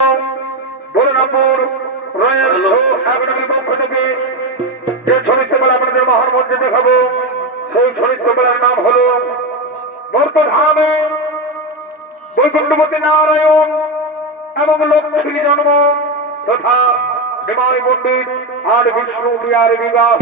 Balarampur royal একাডেমির পক্ষ থেকে যে চরিত্র মেলা আপনাদের মহান মঞ্চে দেখাবো সেই চরিত্র মেলার নাম হলো বর্তধামে বৈকুণ্ঠপতি নারায়ণ এবং লক্ষ্মীর জন্ম তথা নিমাই পণ্ডিত আর বিষ্ণু প্রিয়ার বিবাহ।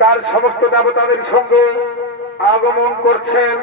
তার সমস্ত দেবতাদের সঙ্গে আগমন করছেন।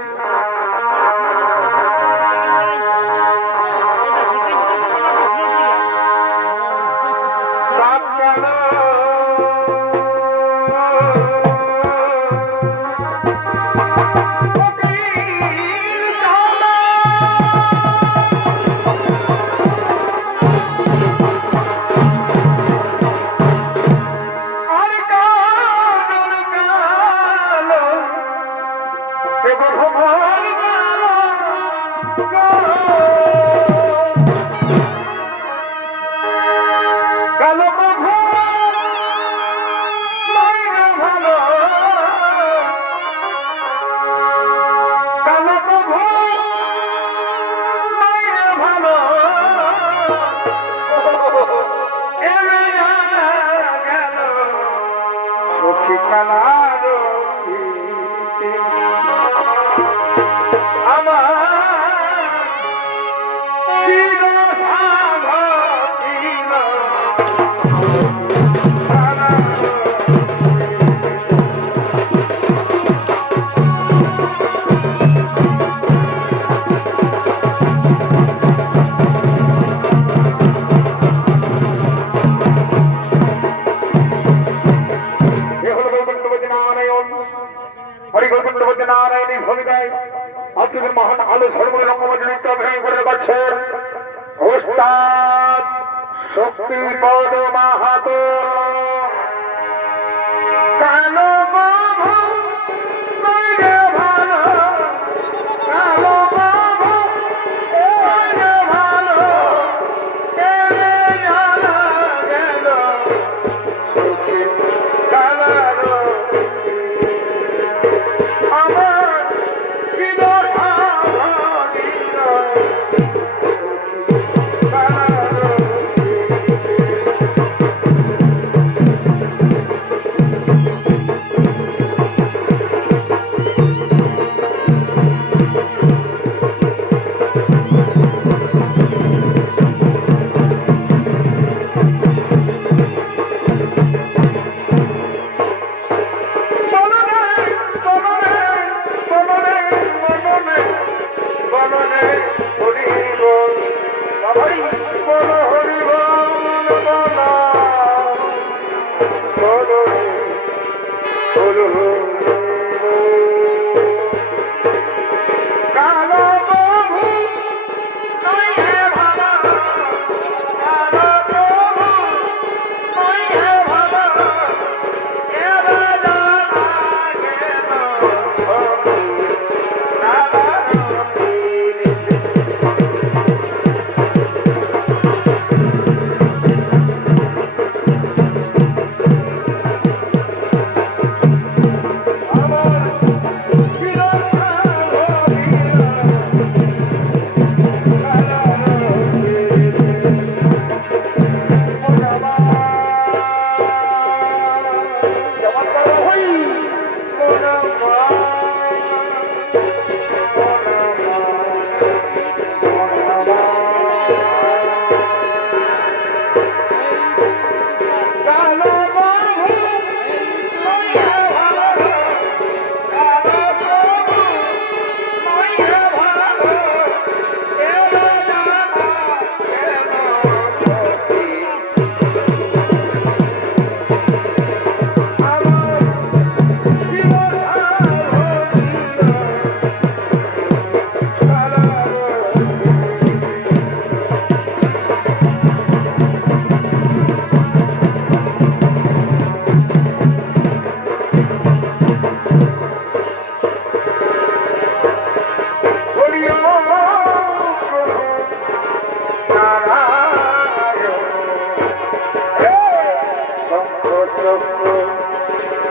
নৃত্য অভিনয় করে পাচ্ছেন ওস্তাদ শক্তিপদ মাহাতো। কালো বাবু মাইরে ভালো, কালো বাবু মাইরে ভালো, কেনে জানা গেল সুখী কালারো আমার কি দশা ভাগিল কালারো।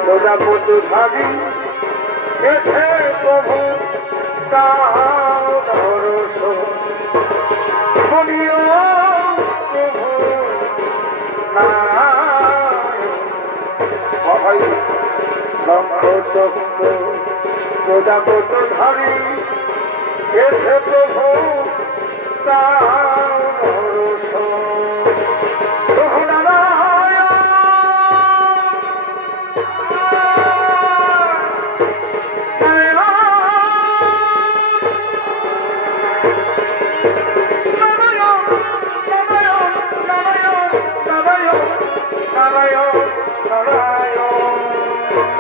প্রজাপতি ভাবি এসে প্রভু তাহার দর্শন শুনিও প্রভু নারায়ণ অভয় শঙ্খ চক্র প্রজাপতি ভাবি এসে প্রভু তাহার দর্শন প্রভু নারায়ণ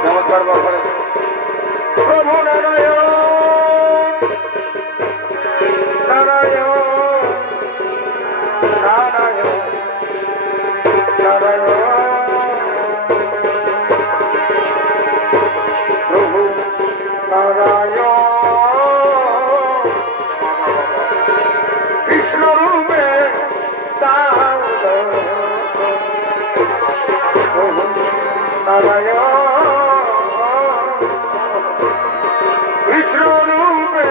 নমস্কার বাবা প্রভু নারায়ণ নারায়ণ নারায়ণ নারায়ণ প্রভু নারায়ণ কৃষ্ণ রূপে তাহার প্রভু নারায়ণ কৃষ্ণ রূপে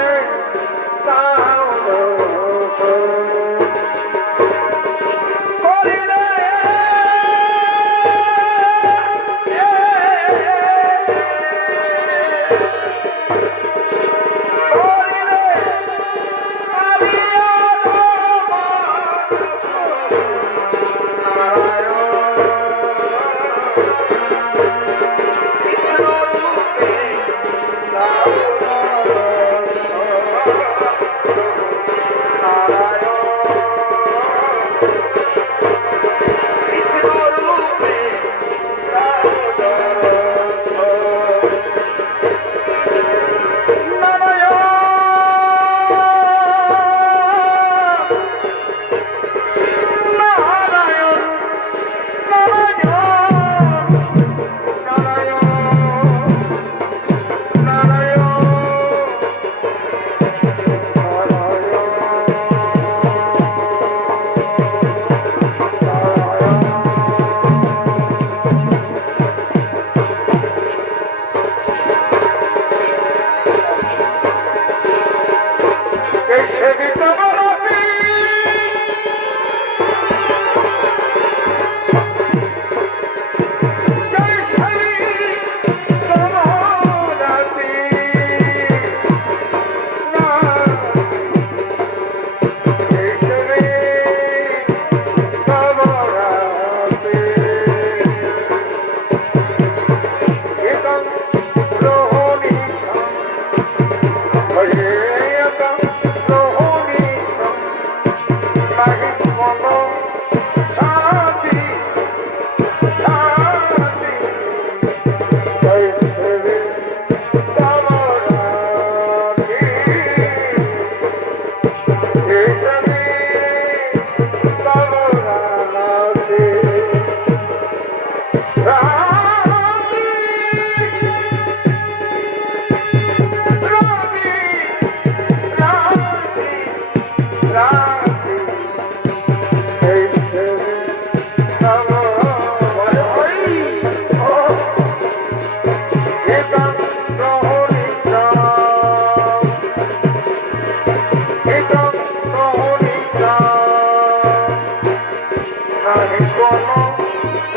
নাহি কোনো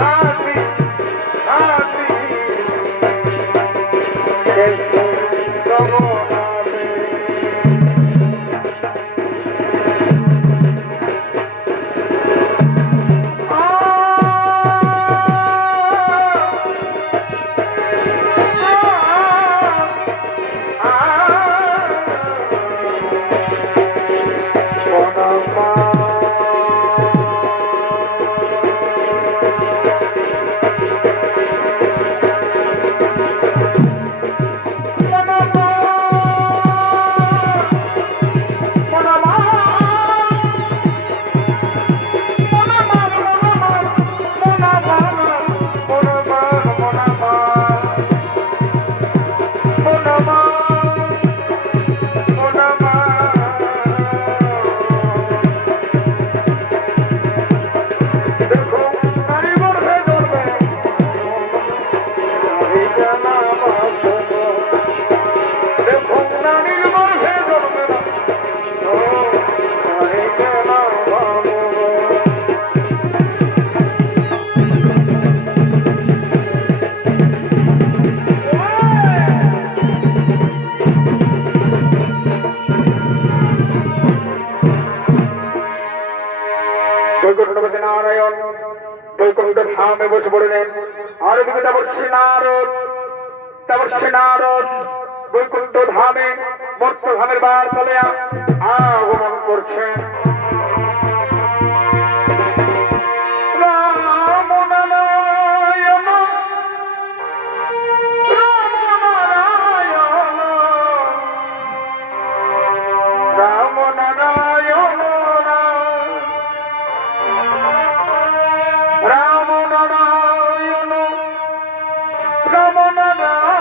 রাশি রাশি নারায়ণ বৈকুণ্ঠ ধামে বসে পড়লেন। আর দিকে দেবর্ষি নারদ বৈকুণ্ঠ ধামে মর্ত ধামের বার তলে আগমন করছেন। রাম নারায়ণ রাম নারায়ণ রাম নারায়ণ রাম নারায়ণ রাম নারায়ণ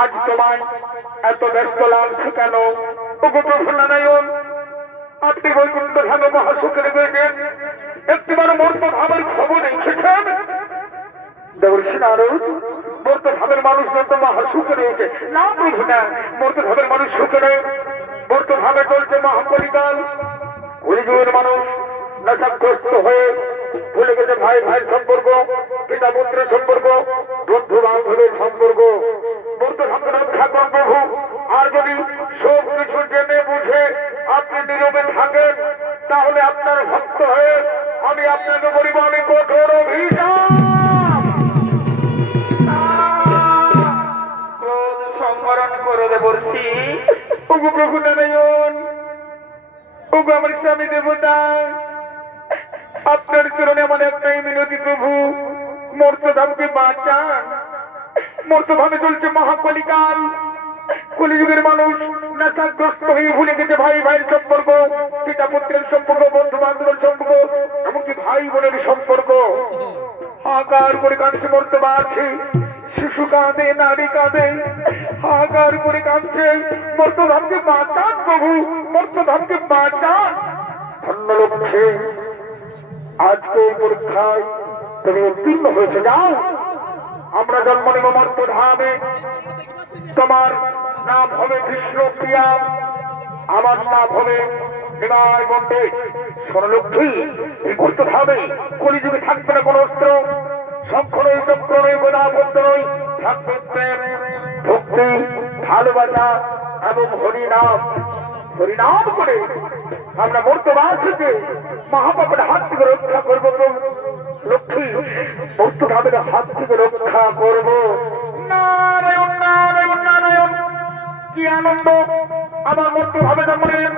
আজ তোমায় এত ব্যস্ত লাগছে কেন? নারায়ণ, আপনি বৈকুণ্ঠ ধামে মহাসুখে গেছেন, একটিবার মর্ত ধামের খবর এসেছেন? দেবর্ষি নারদ, মর্ত ধামের মানুষ তো মহাসুখে রয়েছে। না প্রভু না, মর্ত ধামের মানুষ সুখে নেই। মর্ত ধামে চলছে মহাকলিকাল। কলিযুগের মানুষ নেশাগ্রস্ত হয়ে ভুলে গেছে ভাই ভাইয়ের সম্পর্ক, পিতা পুত্রের সম্পর্ক, বন্ধু বান্ধবের সম্পর্ক। মর্ত ধামকে রক্ষা করুন প্রভু। আর যদি সব কিছু জেনে বুঝে আপনি নীরবে থাকেন, তাহলে আপনার ভক্ত হয়ে আমি আপনাকে বলিব, আমি কঠোর অভিশাপ সংবরণ করে দেবর্ষি। ওগো প্রভু নারায়ণ, ওগো আমার স্বামী দেবতা, আপনার চরণে আমার একটাই মিনতি প্রভু, মর্তধামকে বাঁচান। মর্তধামে চলছে মহাকলিকাল। কলিযুগের মানুষ নেশাগ্রস্ত হয়ে ভুলে গেছে ভাই ভাইয়ের সম্পর্ক, পিতা পুত্রের সম্পর্ক, বন্ধু বান্ধবের সম্পর্ক, এমনকি ভাই বোনের সম্পর্ক। হাহাকার করে কাঁদছে মর্তবা আছে, শিশু কাঁদে, নারী কাঁদে, হাহাকার করে কাঁদছে। মর্তধামকে বাঁচান প্রভু, মর্তধামকে বাঁচান। ধন্য লক্ষ্যে আজকে এই পরীক্ষায় তুমি উত্তীর্ণ হয়েছে, যাও আমরা জন্ম নেব মর্তধামে। তোমার নাম হবে কৃষ্ণ প্রিয়া, আমার নাম হবে নিমাই পণ্ডিত। স্বর্ণলক্ষ্মী, এই মর্তধামে কলিযুগে থাকবে না কোন অস্ত্র, শঙ্খ নয়, চক্র নয়, গোদা পদ্ম নয়, থাকবে প্রেম, ভক্তি, ভালোবাসা এবং হরিনাম। হরিনাম করে আমরা মর্তবাসীকে মহাপাপের হাত থেকে রক্ষা করবো। লক্ষ্মী, মর্তধামের হাত থেকে রক্ষা করব। নারায়ণ নারায়ণ নারায়ণ, কি আনন্দ! আমার মর্তভাবে জন্ম নেবেন,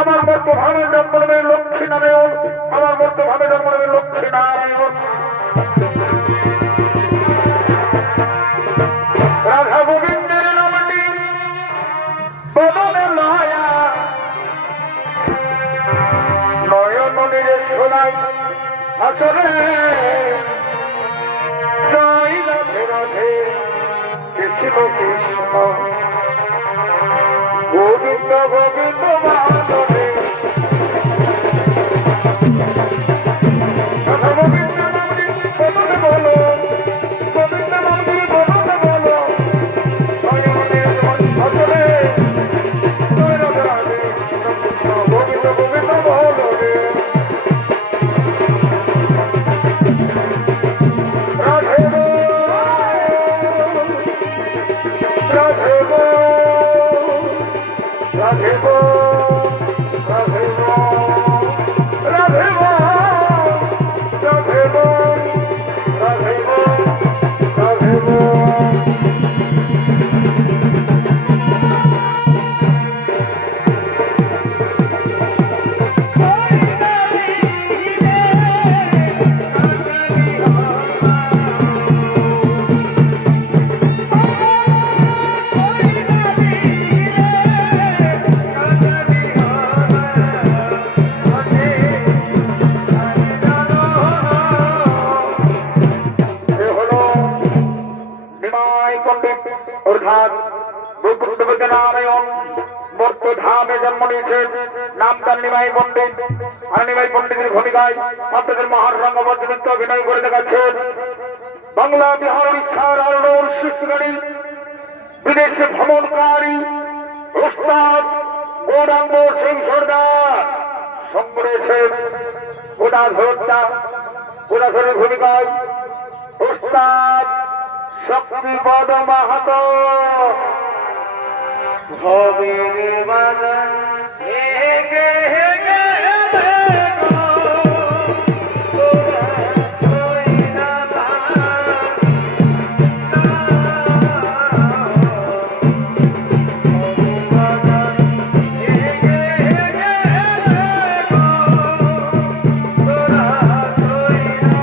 আমার মর্তভাবে জন্ম নেবেন লক্ষ্মী নারায়ণ, আমার মর্তভাবে জন্ম নেবেন লক্ষ্মী নারায়ণ। রাধা গোবিন্দের নামটি বদনে লয়া, নয়ন নীরে সোনাই আসরে, জয় রাধে রাধে কৃষ্ণ কৃষ্ণ গোবিন্দ গোবিন্দ বাসরে। রাধা গোবিন্দ নামটি বদনে বলো, গোবিন্দ নামটি বদনে বলো, নয়ন নীরে আসরে, জয় রাধে রাধে কৃষ্ণ গোবিন্দ গোবিন্দ বলো রে। রাধে গো রাধে গো রাধে গো রাধে গো রাধে গো রাধে গো রাধে গো রাধে গো। অর্থাৎ নারায়ণ মর্তধামে জন্ম নিয়েছেন, নাম তার নিমাই পণ্ডিত। আর নিমাই পণ্ডিতের ভূমিকায় আপনাদের মহান রঙ্গমঞ্চ নৃত্য অভিনয় করে দেখাচ্ছেন বাংলা, বিহার, উড়িষ্যার আলোর সৃষ্টিকারী, বিদেশে ভ্রমণকারী ওস্তাদ গৌরাঙ্গ সিং সর্দার। সঙ্গ রয়েছেন গোদাধরের ভূমিকায় ওস্তাদ শক্তিপদ মাহাতো। ভবের বাগান হেগে হেগে দেখো, তোরা ছই না বাগান হেগে হেগে দেখো, তোরা ছই না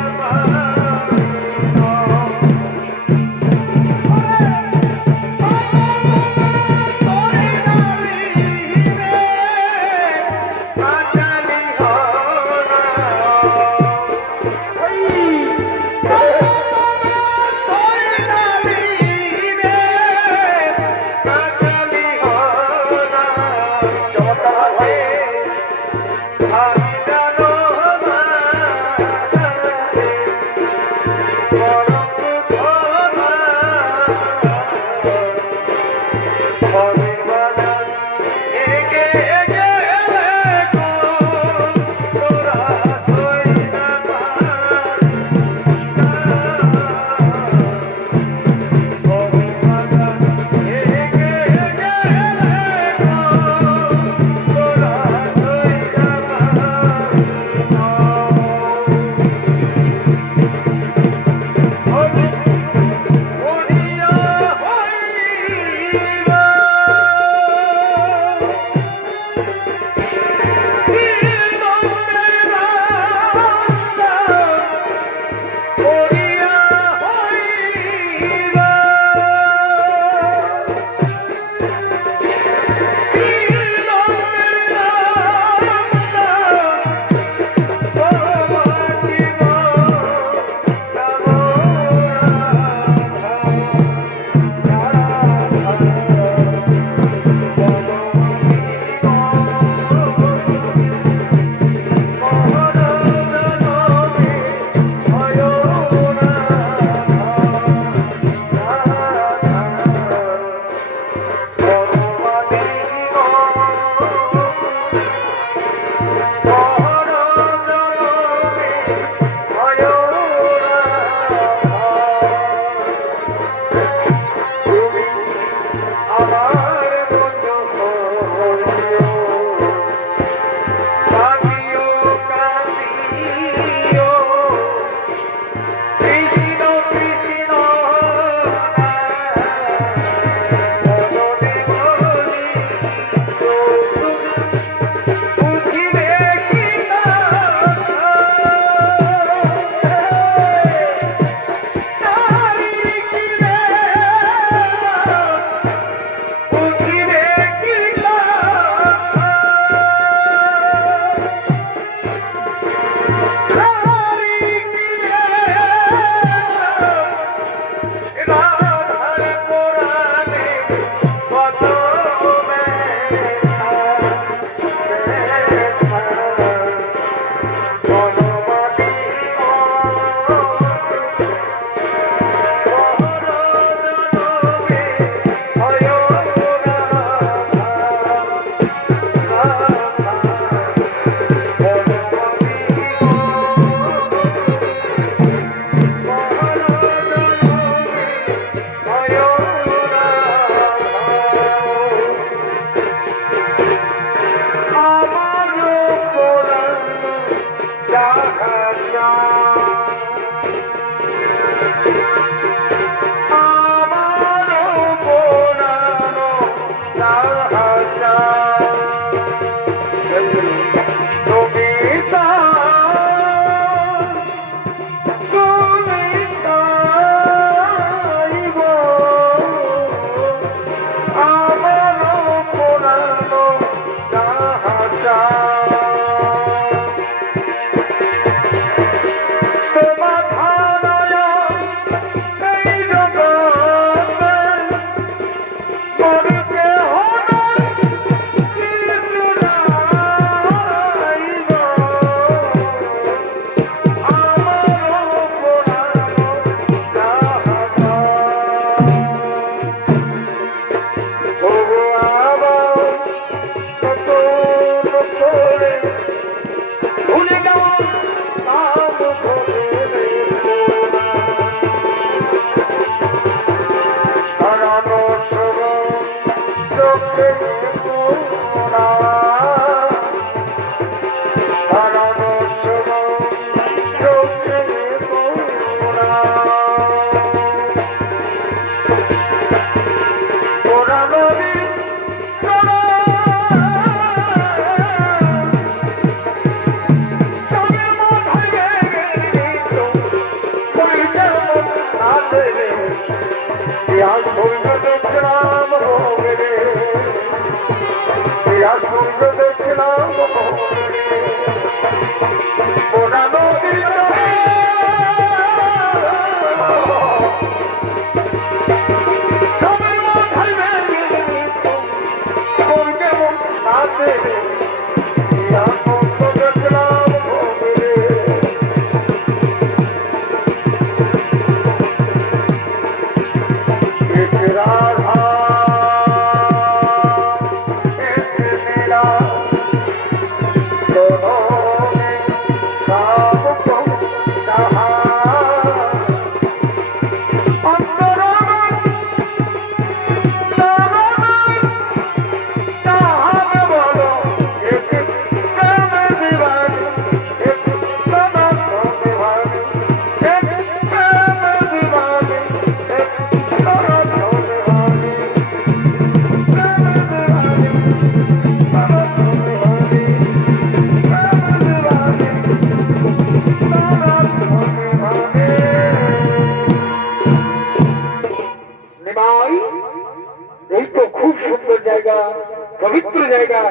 পবিত্র জায়গা,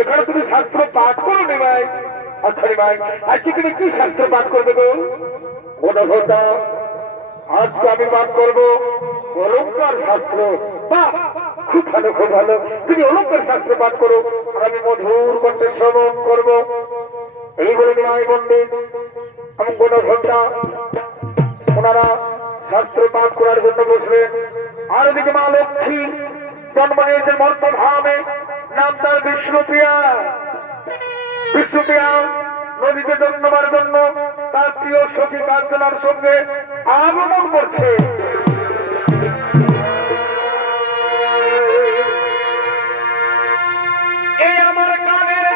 এখানে তুমি শাস্ত্র পাঠ করো নি ভাই। আচ্ছা রে ভাই, আজকে তুমি কি শাস্ত্র পাঠ করবে গো? গণভোটা আজকে আমি পাঠ করবো অলঙ্কার শাস্ত্র। বাহ, খুব ভালো, খুব ভালো। তুমি অলঙ্কার শাস্ত্র পাঠ করো, আমি মধুর কণ্ঠে শ্রবণ করবো। এই বলে নিমাই পণ্ডিত এবং গণভোটা ওনারা শাস্ত্র পাঠ করার জন্য বসলেন। আর এদিকে মা লক্ষ্মী জন্ম নিয়েছেন মর্তধামে, নাম তার বিষ্ণুপ্রিয়া। বিষ্ণুপ্রিয়া নদীতে জন্মবার জন্য তার প্রিয় সখী কাঞ্চনার সঙ্গে আগমন করছে। এই আমার কানের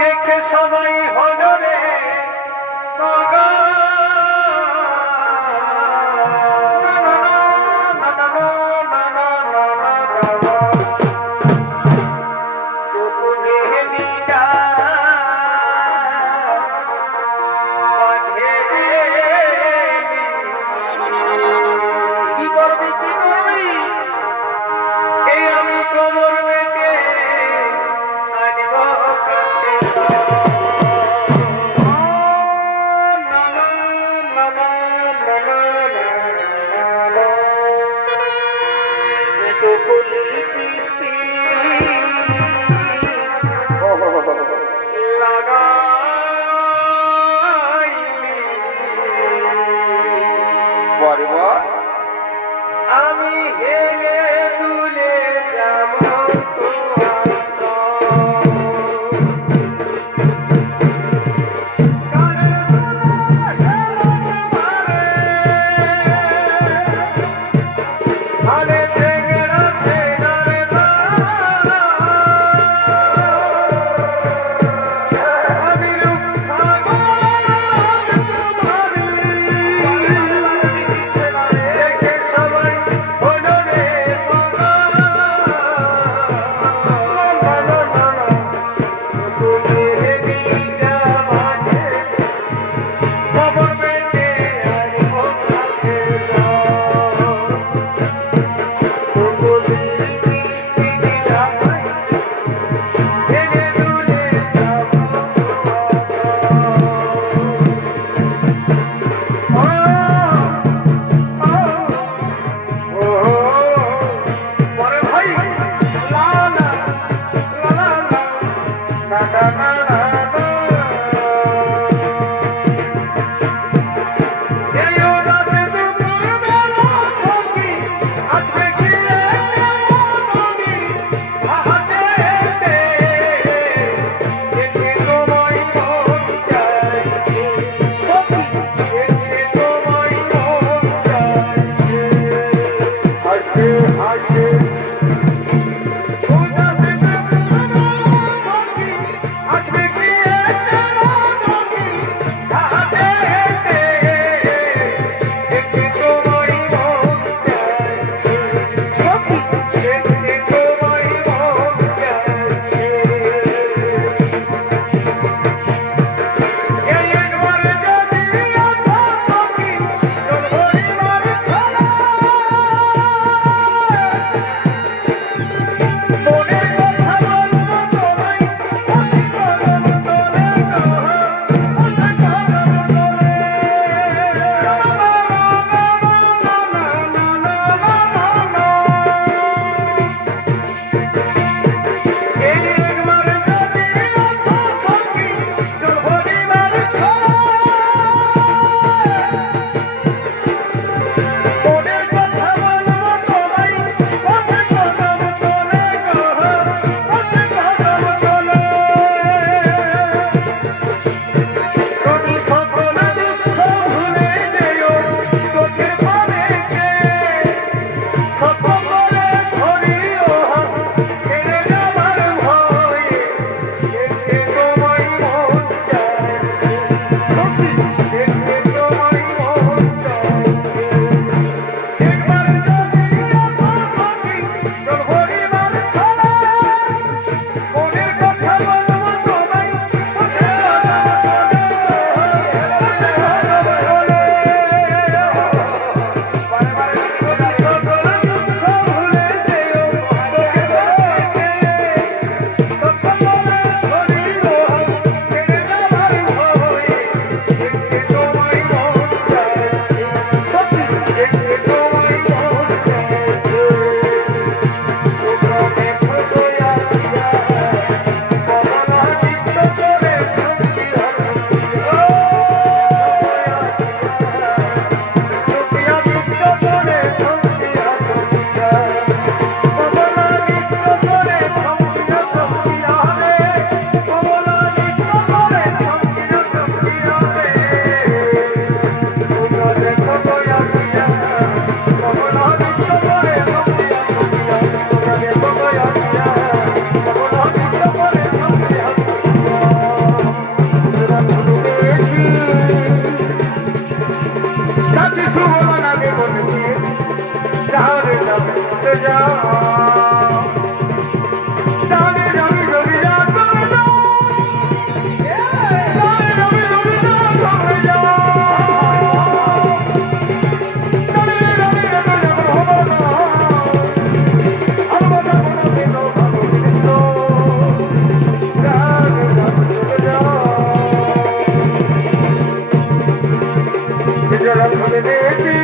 দেখে সবাই হলো রে আমি হেলে দুলে যাব করতে যাও জানি জানি যদি যা করে যাও জানি জানি যদি যা করে যাও জানি জানি যদি যখন হবো না ভালোবাসা কোনোদিন ভালোদিন জানি জানি চলে যাও নিজেরা ভুলে দিয়েছি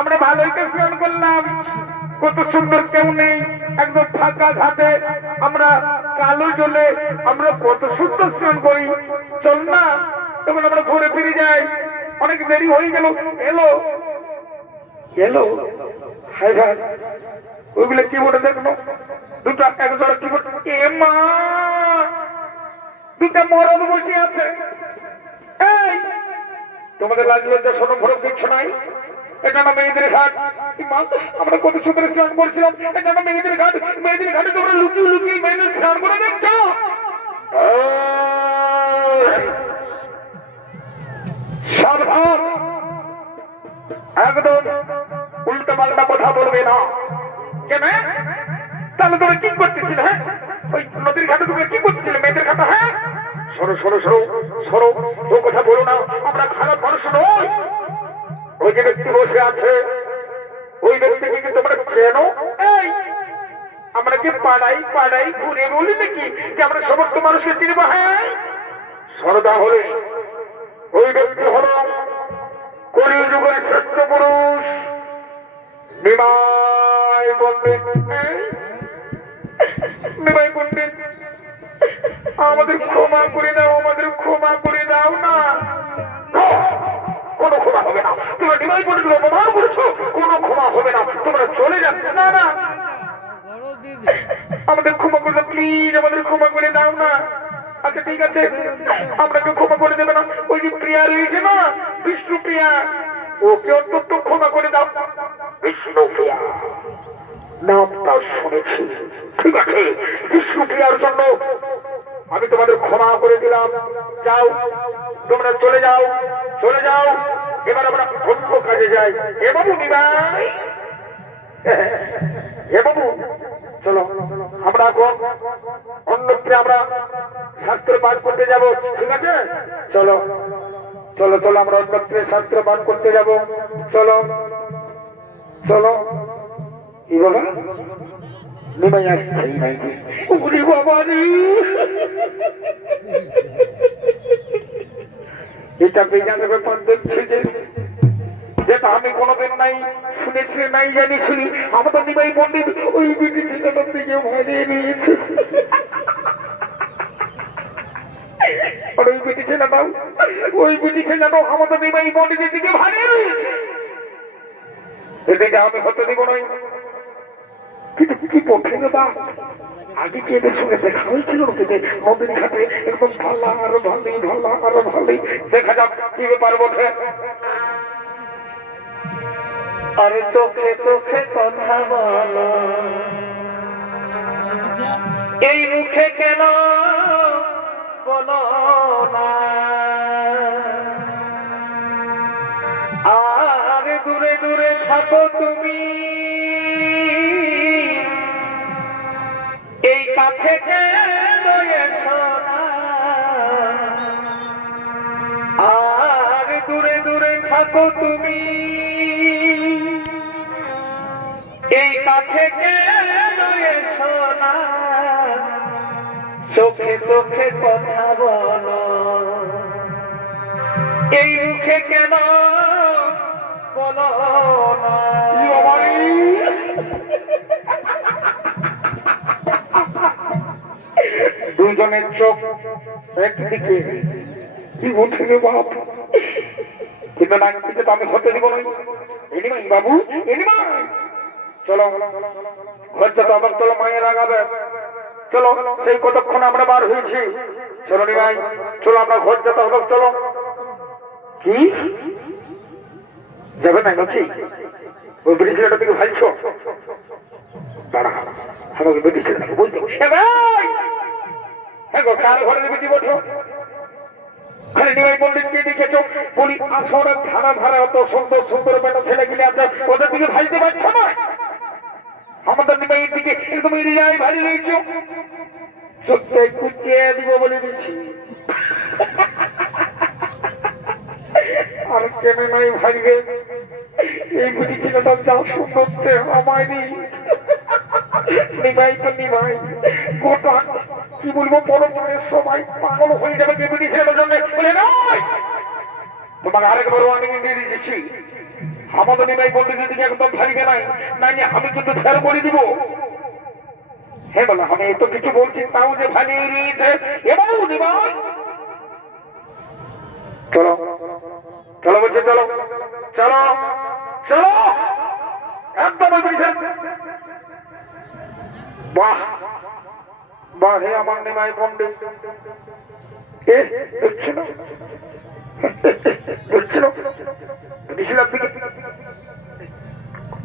আমরা ভালোই তো স্নান করলাম কত সুন্দর কেউ নেই একদম ফাঁকা ঘাটে আমরা কালো জলে আমরা কত সুন্দর স্নান করি চল না তখন আমরা ঘুরে ফিরে যাই অনেক দেরি হয়ে গেল এলো এলো হাই ভাই ওইগুলো কি বলে দেখলো দুটো একজোড়া কি বলে এ মা দুটা মরদ বসে আছে এই তোমাদের লাগলো যে শোনো ভরম কিচ্ছু নাই এটা না মেয়েদের ঘাট আমরা কত সুন্দর স্নান করছিলাম এটা না মেয়েদের ঘাটে তোমরা লুকিয়ে লুকিয়ে মেয়েদের স্নান করে দেখছো সাবধান একদম উল্টা পাল্টা কথা বলবে না কেন তাহলে তোমরা কি করতেছিলে হ্যাঁ ওই নদীর ঘাটে তোমরা কি করতেছিলে মেয়েদের ঘাটে হ্যাঁ সরো সরো সরো সরো ও কথা বলো না আমরা খারাপ মানুষ নই ওই যে ব্যক্তি বসে আছে ওই ব্যক্তিকে কি তোমরা চেনো এই আমরা কি পাড়াই পাড়াই ঘুরে বলি নাকি যে আমরা সমস্ত মানুষকে চিনবো হ্যাঁ সরদা হলে ওই ব্যক্তি হল কলিযুগের শ্রেষ্ঠ পুরুষ নিমাই পণ্ডিত নিমাই পণ্ডিত আমাদের ক্ষমা করে দাও না কোনো ক্ষমা হবে না তোমরা নিমাই পণ্ডিত অপমান করেছো কোনো ক্ষমা হবে না তোমরা চলে যাবে না না আমাদের ক্ষমা করে দাও প্লিজ আমাদের ক্ষমা করে দাও না আচ্ছা ঠিক আছে আপনাকে ক্ষমা করে দেবে না ওই যে প্রিয়া রয়েছে না বিষ্ণুপ্রিয়া ওকে অন্তত ক্ষমা করে দাও বিষ্ণুপ্রিয়া নামটা শুনেছি ঠিক আছে বিষ্ণুপ্রিয়ার জন্য আমি তোমাদের ক্ষমা করে দিলাম যাও তোমরা চলে যাও এবার আমরা অন্য কাজে যাই এ বাবু নিমাই হে বাবু চলো আমরা এখন অন্যত্রে আমরা শাস্ত্র পাঠ করতে যাব ঠিক আছে চলো চলো চলো আমরা অন্যত্রে শাস্ত্র পাঠ করতে যাব চলো চলো কি বাবা নিমাই আসছেই নাই যে উনি বাবা রে এটা বেজানের ব্যাপার দেখছি যে যেটা আমি কোনোদিন নাই শুনেছি নাই জানিছি আমাদের নিমাই পণ্ডিত ওই বিটি ছেলেটার দিকে ভাইরে নিয়েছে আর ওই বিটি ছেলেটাও আমাদের নিমাই পণ্ডিতের দিকে ভাইরে নিয়েছে এদিকে আমি হতে দিব নয় কিন্তু কি পথে বা আগে কি এদের সঙ্গে দেখা হয়েছিল কিন্তু নদীর ঘাটে একদম ভালো আরো ভালোই দেখা যাক কি ব্যাপার বটে আরে চোখে চোখে কথা বলো এই মুখে কেন বলো না আর দূরে দূরে থাকো তুমি এই কাছে কেন এসো না আর দূরে দূরে থাকো তুমি এই কাছে কেন এসো না চোখে চোখে কথা বলো এই মুখে কেন বলো না দুজনের চোখ একদিকে কি বলছে রে বাপ কিন্তু না কিন্তু আমি হতে দিব না এনিমাই বাবু এনিমাই চলো হচ্ছে তো আবার চলো মায়ের আগাবে চলো সেই কতক্ষণ আমরা বার হয়েছি চলো নিমাই চলো আমরা ঘর যেতে হবে চলো কি যাবে না নাকি ওই ব্রিটিশ ছেলেটা দিকে ভাইছো দাঁড়া আমাকে ব্রিটিশ ছেলেটাকে বলতে হ্যাঁ গো কার ঘরে বেটি বসো খালি নিমাই পণ্ডিতকে দেখেছো বলি আসরে ধারা ধারা অত সুন্দর সুন্দর বেটা ছেলে গিলে আছে ওদের দিকে ভাইতে পারছো না আমাদের নিমাইয়ের দিকে একদম এরিয়ায় ভারী রয়েছো চোখটাই কুচিয়ে দিব বলে দিচ্ছি আর কেন নাই ভাইবে এই বুঝি ছেলেটা যা সুন্দর আমায়নি নিমাই তো নিমাই গোটা কি বলবো পরমানের সবাই পাগল হয়ে যাবে যে বুঝি ছেলেটার জন্য বলে নয় তোমাকে আরেকবারও আমি নিয়ে দিচ্ছি আমাদের নিমাই বলতে দিদিকে একদম ভারিবে নাই নাই আমি কিন্তু ফের বলে দিব হ্যাঁ বলো আমি এত কিছু বলছি তাও যে ভালিয়ে নিয়েছে এবং নিমাই চলো চলো বলছি চলো চলো চলো একদম বাহ বাহ হে আমার নিমাই পণ্ডিত দেখছি না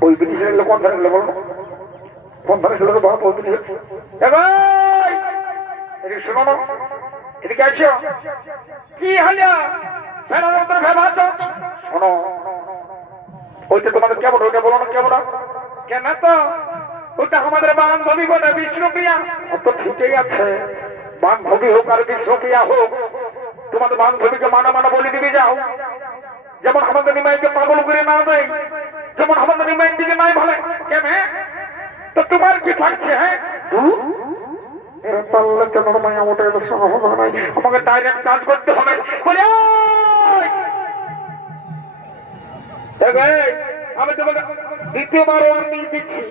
ওই ব্রিটিশের লোক কোন ধারে গেল বলো কোন ধারে গেল বাপ ওই ব্রিটিশ এদিকে শোনো না এদিকে আসো কি হলো শোনো ওইটা তোমাদের কেমন ওইটা বলো না কেমন কেন তো ওটা আমাদের বান্ধবী বলে বিষ্ণুপ্রিয়া তো ঠিকই আছে বান্ধবী হোক আর বিষ্ণুপ্রিয়া হোক তোমাদের বান্ধবীকে মানা মানা বলে দিবে যাও যেমন আমাদের নিমাইকে পাগল করে না দেয় যেমন আমাদের নিমাইয়ের দিকে নাই ভালো কেন তো তোমার কি থাকছে হ্যাঁ আমাকে ডাইরেক্ট কাজ করতে হবে আমি তোমাকে দ্বিতীয়বার ওয়ার্নিং দিচ্ছি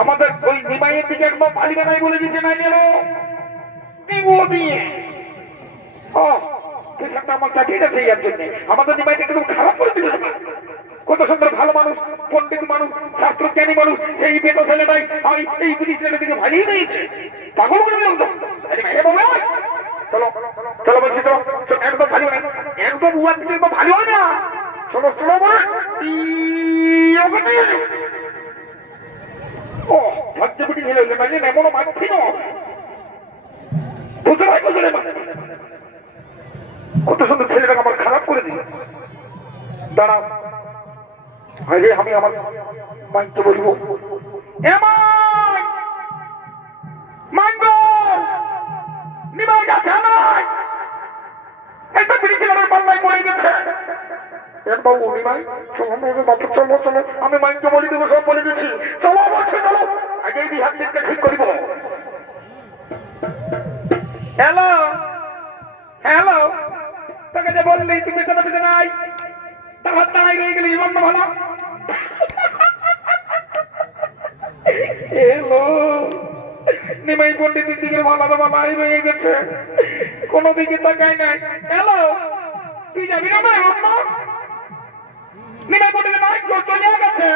আমাদের ওই নিমাইয়ের দিকে একদম পালিবে নাই বলে দিচ্ছে নাই গেল দিয়ে আমার চাকরি আছে এর জন্য আমাদের নিমাইকে একদম খারাপ করে দিল কত সুন্দর ভালো মানুষ পণ্ডিত মানুষ শাস্ত্রজ্ঞানী মানুষ সেই বেটো ছেলে নাই আমি এই ব্রিটিশ ছেলে দিকে ভালিয়ে নিয়েছে পাগল করে দিলাম তো চলো চলো বলছি তো একদম ভালো না একদম উয়ার দিকে একদম ভালো হয় না চলো চলো ও ভাগ্য ব্রিটিশ ছেলে মানে এমনও মানছি না বুঝতে পারি বুঝলে কত সুন্দর ছেলেটাকে আমার খারাপ করে দিল দাঁড়াও আরে আমি আমার মাইকে বলবো নিমাই যাচ্ছে না একটা ব্রিটিশ ছেলের পাল্লায় পড়ে গেছে একবার উনি মাই চলো চলো, আমি মাইকে বলে দেবো, সব বলে দিচ্ছি, চলো বলছে চলো, আগে এই বিহার দিকটা ঠিক করিব। হ্যালো হ্যালো, তোকে যে বললি তুই পেছনে পেছনে নাই, তারপর দাঁড়াই গিয়ে গেলি জীবন ভালো। এলো নিমাই পন্ডিতের দিকে ভালো ভালাই রয়ে গেছে, কোনো দিকে তাকাই নাই। এলো তুই যাবি না ভাই? অন্য নিমাই পন্ডিতের নাই, চলে গেছে।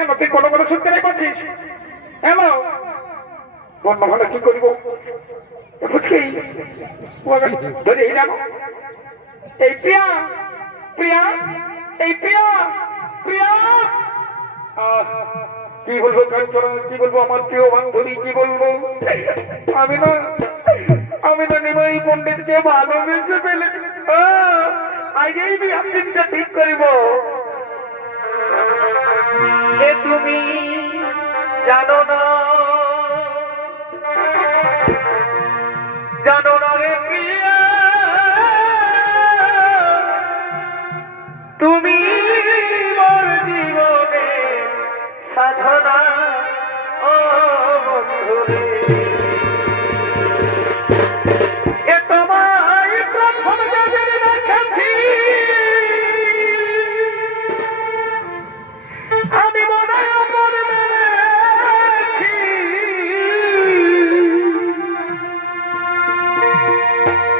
এলো তুই কোনো কোনো শুনতে নাই পাচ্ছিস? এলো বন্য ভালো কি করিব বুঝলি? ধরে এই জানো এই প্রিয়া প্রিয়া এই প্রিয়া প্রিয়া, কি বলবো কাঞ্চনা, কি বলবো আমার প্রিয় বান্ধবী, কি বলবো? আমি না নিমাই পণ্ডিতকে ভালোবেসে ফেলেছি, আগেই বিহার দিনটা ঠিক করিব। এ তুমি জানো না, জানো না রে প্রিয়া, তুমি মোর জীবনে সাধনা, ও বন্ধুরে এ তোমায় প্রথম যেদিন দেখেছি, আমি মনে মনে মেরেছি,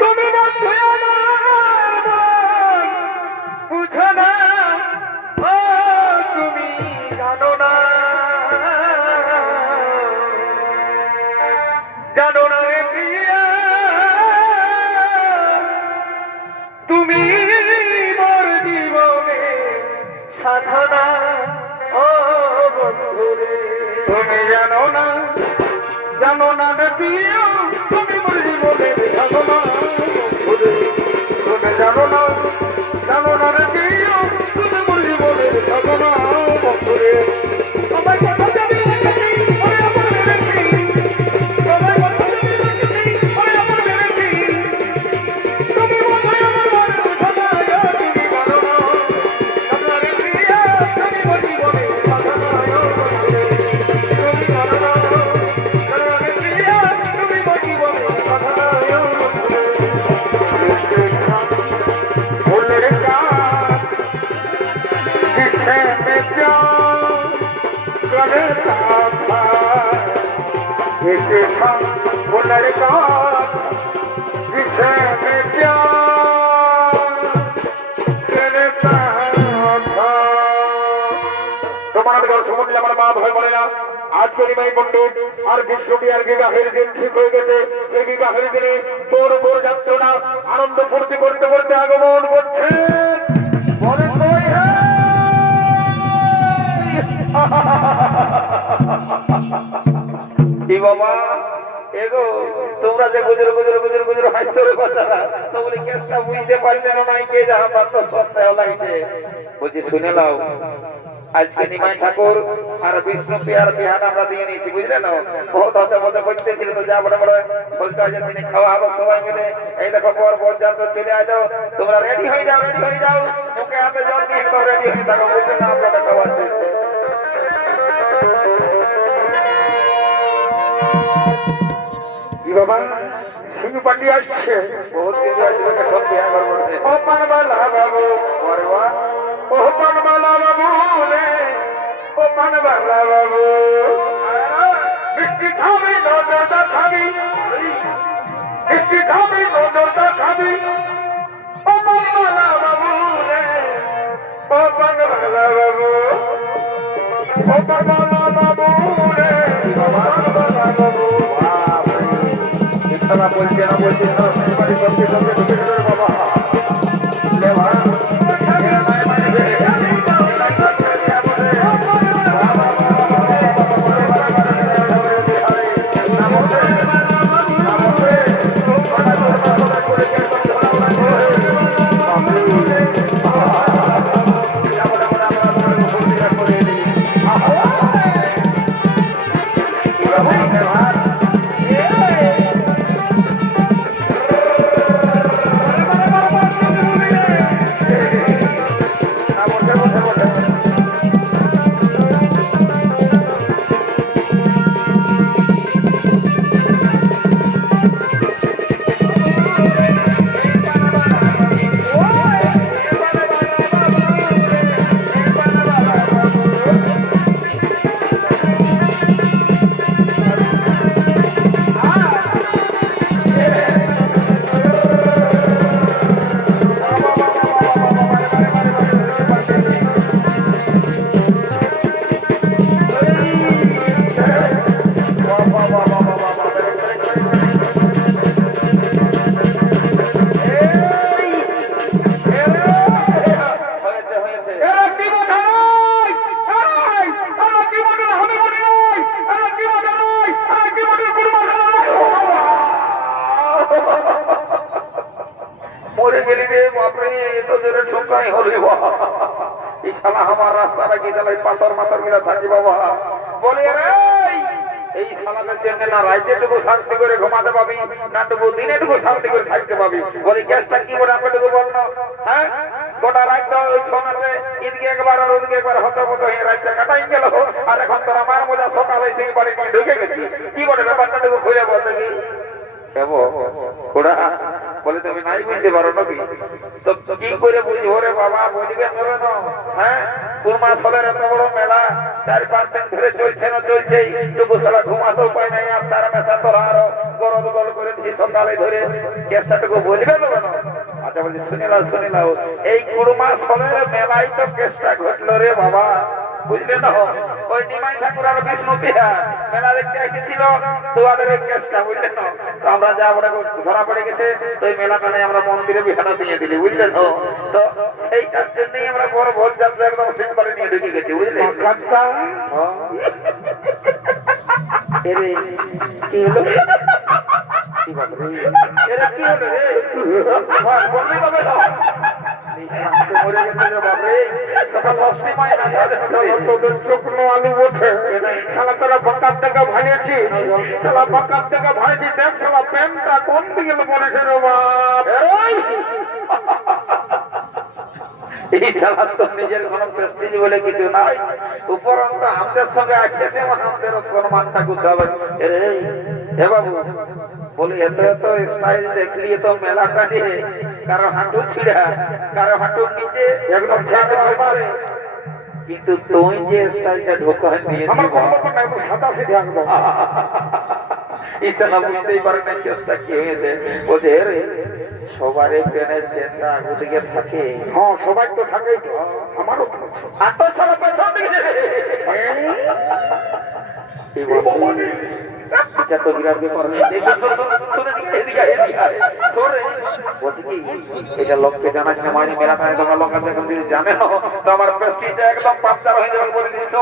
তুমি বন্ধু আমার বুঝো না, ও তুমি জানো না, জানো না রে প্রিয়া, তুমি মোর জীবনে সাধনা, ও বন্ধুরে তুমি জানো না, জানো না রে প্রিয়া, তুমি মোর জীবনে সাধনা, বন্ধুরে তুমি জানো না, জানো না রে প্রিয়া, তুমি মোর জীবনে সাধনা, বন্ধুরে তোমায় কথা যাবি রেখেছি, ওরে আমার মেরেছি, তোমায় কথা যাবি রেখেছি, ওরে আমার মেরেছি, তুমি বন্ধু আমার বুঝো না, তুমি জানো না, জানো রে প্রিয়া, তুমি মোর জীবনে সাধনা, বন্ধুরে তুমি জানো না, জানো রে প্রিয়া, তুমি মোর জীবনে সাধনা, বন্ধুরে ফুলের চাঁদ जिसे मैं प्यार करता था, ये था वो लड़का जिसे मैं प्यार करता था। তোমার গল্প শুনলে আমার মা ভয় করে না। আজকে নিমাই পণ্ডিত আর বিশ্বটি আর বিবাহের দিন ঠিক হয়ে গেছে। এই বিবাহের দিনে তোর উপর যাত্রা আনন্দ ফুর্তি করতে করতে আগমন করছে। বলে কই কি বাবা এগো, তোমরা যে গুজর গুজর গুজর গুজর হাসির কথা তো বলি কেসটা বুঝতে পারলেন না, কে যাহা পাত্র সত্য লাগছে। বুঝি শুনে নাও, আজকে নিমাই ঠাকুর আর বিষ্ণু পিয়ার বিহান আমরা দিয়ে নিয়েছি, বুঝলে না? বহুত হতে বলতে করতেছিল, তো যা বড় বড় ভোজটাজের দিনে খাওয়া হবে সবাই মিলে। এই দেখো পর পর যা তো চলে আসো, তোমরা রেডি হয়ে যাও, রেডি হয়ে যাও, মুখে হাতে জল দিয়ে একদম রেডি হয়ে থাকো, বুঝলে না? আমরা খাওয়ার কি বাবা সিংহ পাটি আসছে, বহুত কিছু আসবে এখন বিয়া করবো। ও পানবালা বাবু, আরে বাহ, ও পানবালা বাবু রে, ও পানবালা বাবু, মিষ্টি খাবি নজরটা খাবি, মিষ্টি খাবি নজরটা খাবি, ও পানবালা বাবু রে, ও পানবালা বাবু, ও পানবালা বাবু রে, পানবালা বাবু। না বলছে না বলছে না, সঙ্গে সঙ্গে সঙ্গে ঢুকে গেল বাবা। গেলি রে বাপরে তো জোরে ঠোকাই হলি বাবা এই শালা আমার রাস্তাটা কি শালা পাথর মাথর মিলা থাকি বাবা বলি রে এই শালাদের জন্য না রাইতেটুকু শান্তি করে ঘুমাতে পাবি না টুকু দিনেটুকু শান্তি করে থাকতে পাবি বলি গ্যাসটা কি করে আপনাটুকু বললো হ্যাঁ গোটা রাত ওই ছনাতে এদিকে একবার আর ওদিকে একবার হতো মতো এই রাতটা কাটাই গেল আর এখন তোর আমার মজা সকালে সেই বাড়ি ঢুকে গেছি কি করে ব্যাপারটাটুকু খুলে বলতে কি বলে তুমি নাই বুঝতে পারো নাকি তো কি করে বুঝবো রে বাবা বুঝবে ধরে না হ্যাঁ কুরমা সবের এত বড় মেলা 4-5 দিন ধরে চলছে না চলছেই টুকু সালা ঘুমাতে উপায় নাই আর তার মেশা তোরা আরো গরদ গল করে দিচ্ছি সকালে ধরে কেসটাটুকু বলবে ধরে না আচ্ছা বলছি শুনিলাও এই কুরমা সবের মেলাই তো কেসটা ঘটলো রে বাবা বুঝলে না ওই নিমাই ঠাকুর আর বিষ্ণু পিয়া মেলা দেখতে এসেছিল তোমাদের এই কেসটা বুঝলে না তো আমরা যা আমরা ধরা পড়ে গেছে তো ওই মেলা মেলায় আমরা মন্দিরে বিহানা দিয়ে দিলি বুঝলে তো তো সেইটার জন্যই আমরা বড় ভোট যাত্রা একদম সিম্পলে নিয়ে ঢুকে গেছি বুঝলে কি হলো কি হলো রে বলবি তবে না মরে গেছে রে বাপরে তোদের শুকনো আলু ওঠে শালা তোরা বাকার টাকা ভাঙিয়েছি শালা বাকার টাকা ভাঙিয়েছি দেখ শালা প্যান্টটা কোন দিকে পড়েছে রে বাপ এই শালা তো নিজের কোনো প্রেস্টিজ বলে কিছু নাই উপরন্ত আমাদের সঙ্গে আছে যে আমাদের সম্মানটা গুছাবে হে বাবু বলি এত এত স্টাইল দেখলি তো মেলাটা নিয়ে কারো হাঁটু ছিঁড়া কারো হাঁটুর নিচে একদম ছেড়ে পারে কিন্তু তুই যে স্টাইলটা ঢোকা নিয়ে সাদা সিধে একদম ইসলা বুঝতেই পারে না চেষ্টা কি হয়েছে বলছে রে সবারই ট্রেনের চেনটা আগে দিকে থাকে হ্যাঁ সবাই তো থাকে আমারও আর তো সারা পেছন দিকে এটা তো বিরাট ব্যাপার এটা লোককে জানাস না মাঝে মেলা থাকে তোমার লোক আছে এখন যদি জানে না তো আমার প্রেস্টিজটা একদম পাপদার হয়ে যাবে বলে দিয়েছ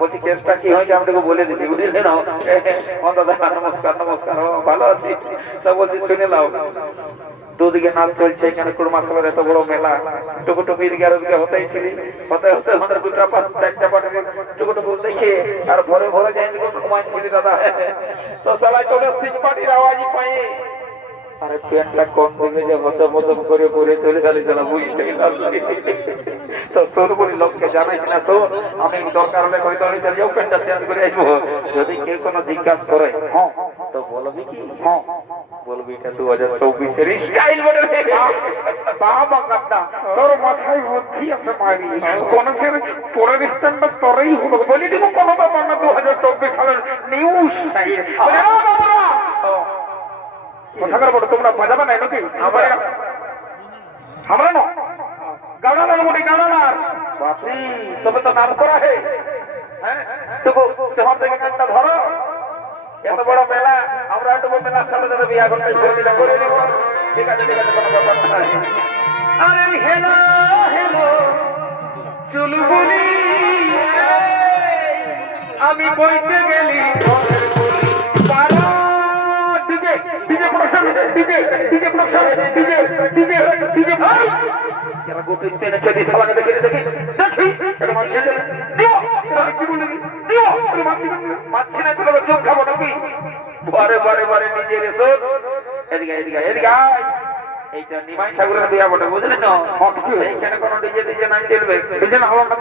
বলছি কেসটা কি হয়েছে আপনাকে বলে দিচ্ছি বুঝলে না নমস্কার নমস্কার ভালো আছি তা বলছি শুনে নাও দুদিকে নাচ চলছে এখানে কুরমা সবের এত বড় মেলা টুকুটুকু এদিকে আর ওদিকে হতেই ছিলি হতে হতে আমাদের 2টা 4টা পাটে টুকুটুকু দেখে আর ভরে ভরে যাই ঘুমাইছিলি দাদা তো সবাই তোদের সিম্পাটির আওয়াজই পাই আরে প্যান্টটা কম দিকে যে হচমচম করে পরে চলে গেলে চলা বুঝতেই পারছি তো শোন বলি লোককে জানাইছি না শোন আমি দরকার হলে কই চলে যাও প্যান্টটা চেঞ্জ করে আসবো যদি কেউ কোনো জিজ্ঞাসা করে হ্যাঁ তো বলবি কি হ্যাঁ বলবি এটা 2024 এর স্টাইল বলে বাবা কাটা তোর মাথায় বুদ্ধি আছে মারি কোন সে পরের স্ট্যান্ডার্ড তোরই হলো বলি দিব কোনো ব্যাপার না 2024 সালের নিউ স্টাইল কথাকার বড় তোমরা বাজাবে না নাকি আমরা না গাওড়ালার মোটি গাওড়ালার বাপি তবে তো নাম করা হে হ্যাঁ তো শহর থেকে গানটা ধরো এত বড় মেলা আমরা একটু মেলার সাথে সাথে বিয়া করতে করে দিব ঠিক আছে কোনো ব্যাপার নাই আরে হেলো হেলো চুলবুলি আমি বইতে গেলি ডিজে প্রশাসন ডিজে ডিজে প্রশাসন ডিজে ডিজে ডিজে ভাই যারা গোটে তেনে চলি সালাকে দেখি দেখি দেখি এটা মানছে দিও কি বলি দিও মানছে না তো চোখ খাবো নাকি বারে বারে বারে নিজের এসো এদিকে এদিকে এদিকে এইটা নিমাই ঠাকুরের বিয়া বটে বুঝলি না এইখানে কোনো ডিজে ডিজে নাই চলবে ডিজে না হলো না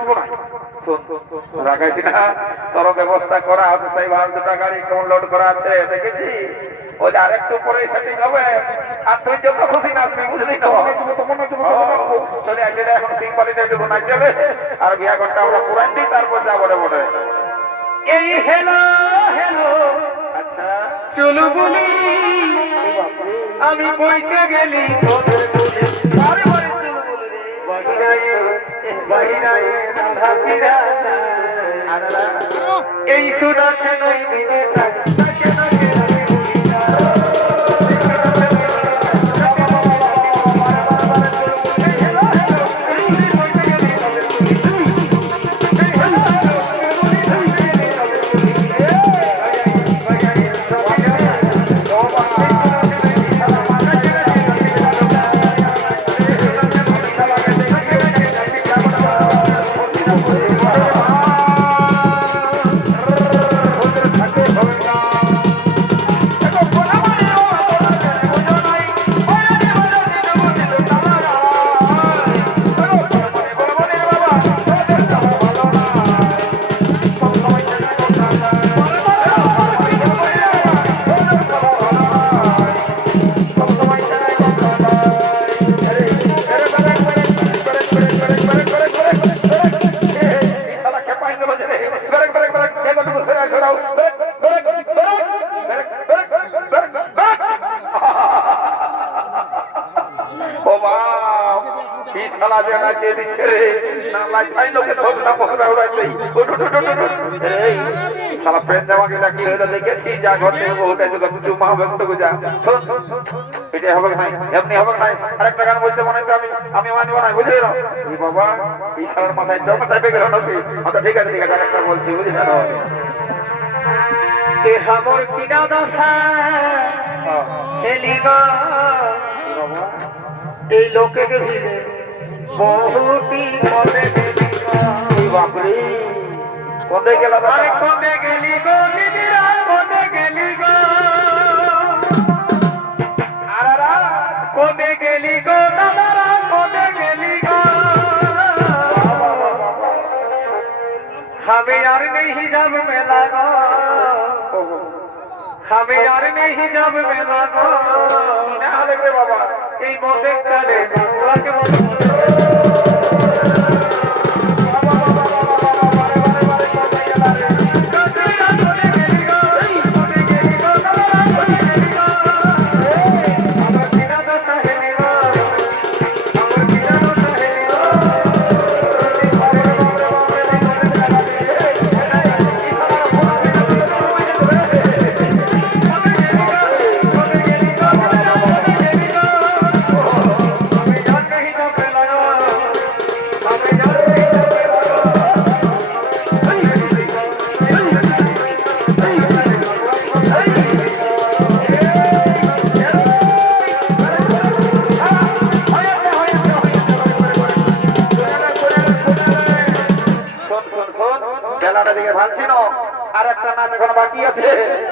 শোন রাখাইছি না তোর ব্যবস্থা করা আছে সেই ভাড়া 2টা গাড়ি লোড করা আছে দেখেছি ওই আরেকটু পরে সেটিং হবে আর তুই যত খুশি নাচবি বুঝলি তো চলে আসলে এখন সিম্পলিটা একটু নাচ যাবে আর বিয়া ঘন্টা আমরা পুরান দিই তারপর যাবো বটে এই হেলো হেলো আচ্ছা চলো বলি আমি বইতে গেলি বারে বারে চলো বলে বাহিরায়ে রাধা পিরাসা এই সুরাতে নই বিনে দেখেছি যা ঘর থেকে বহুটা মা ব্যক্ত যা এটা হবে নাই এমনি হবে নাই আরেকটা গান বলতে মনে হয় আমি মানব না বুঝলি বাবা এই সালার মাথায় জমা চাপে গেল নাকি ঠিক আছে ঠিক আছে আরেকটা বলছি বুঝলি না हमर किना दशा हेलिग এই লোকেকে ভিড়ে বহুটি মনে বাপরে কোনে গেল আরে কোনে গেলি গো নিদিরা কোনে গেলি গো আরারা কোনে গেলি গো দাদারা কোনে গেলি গো हमें यार नहीं जब मिला गो हमें यार नहीं जब मिला गो না হলে রে বাবা এই মনে কালে লাগে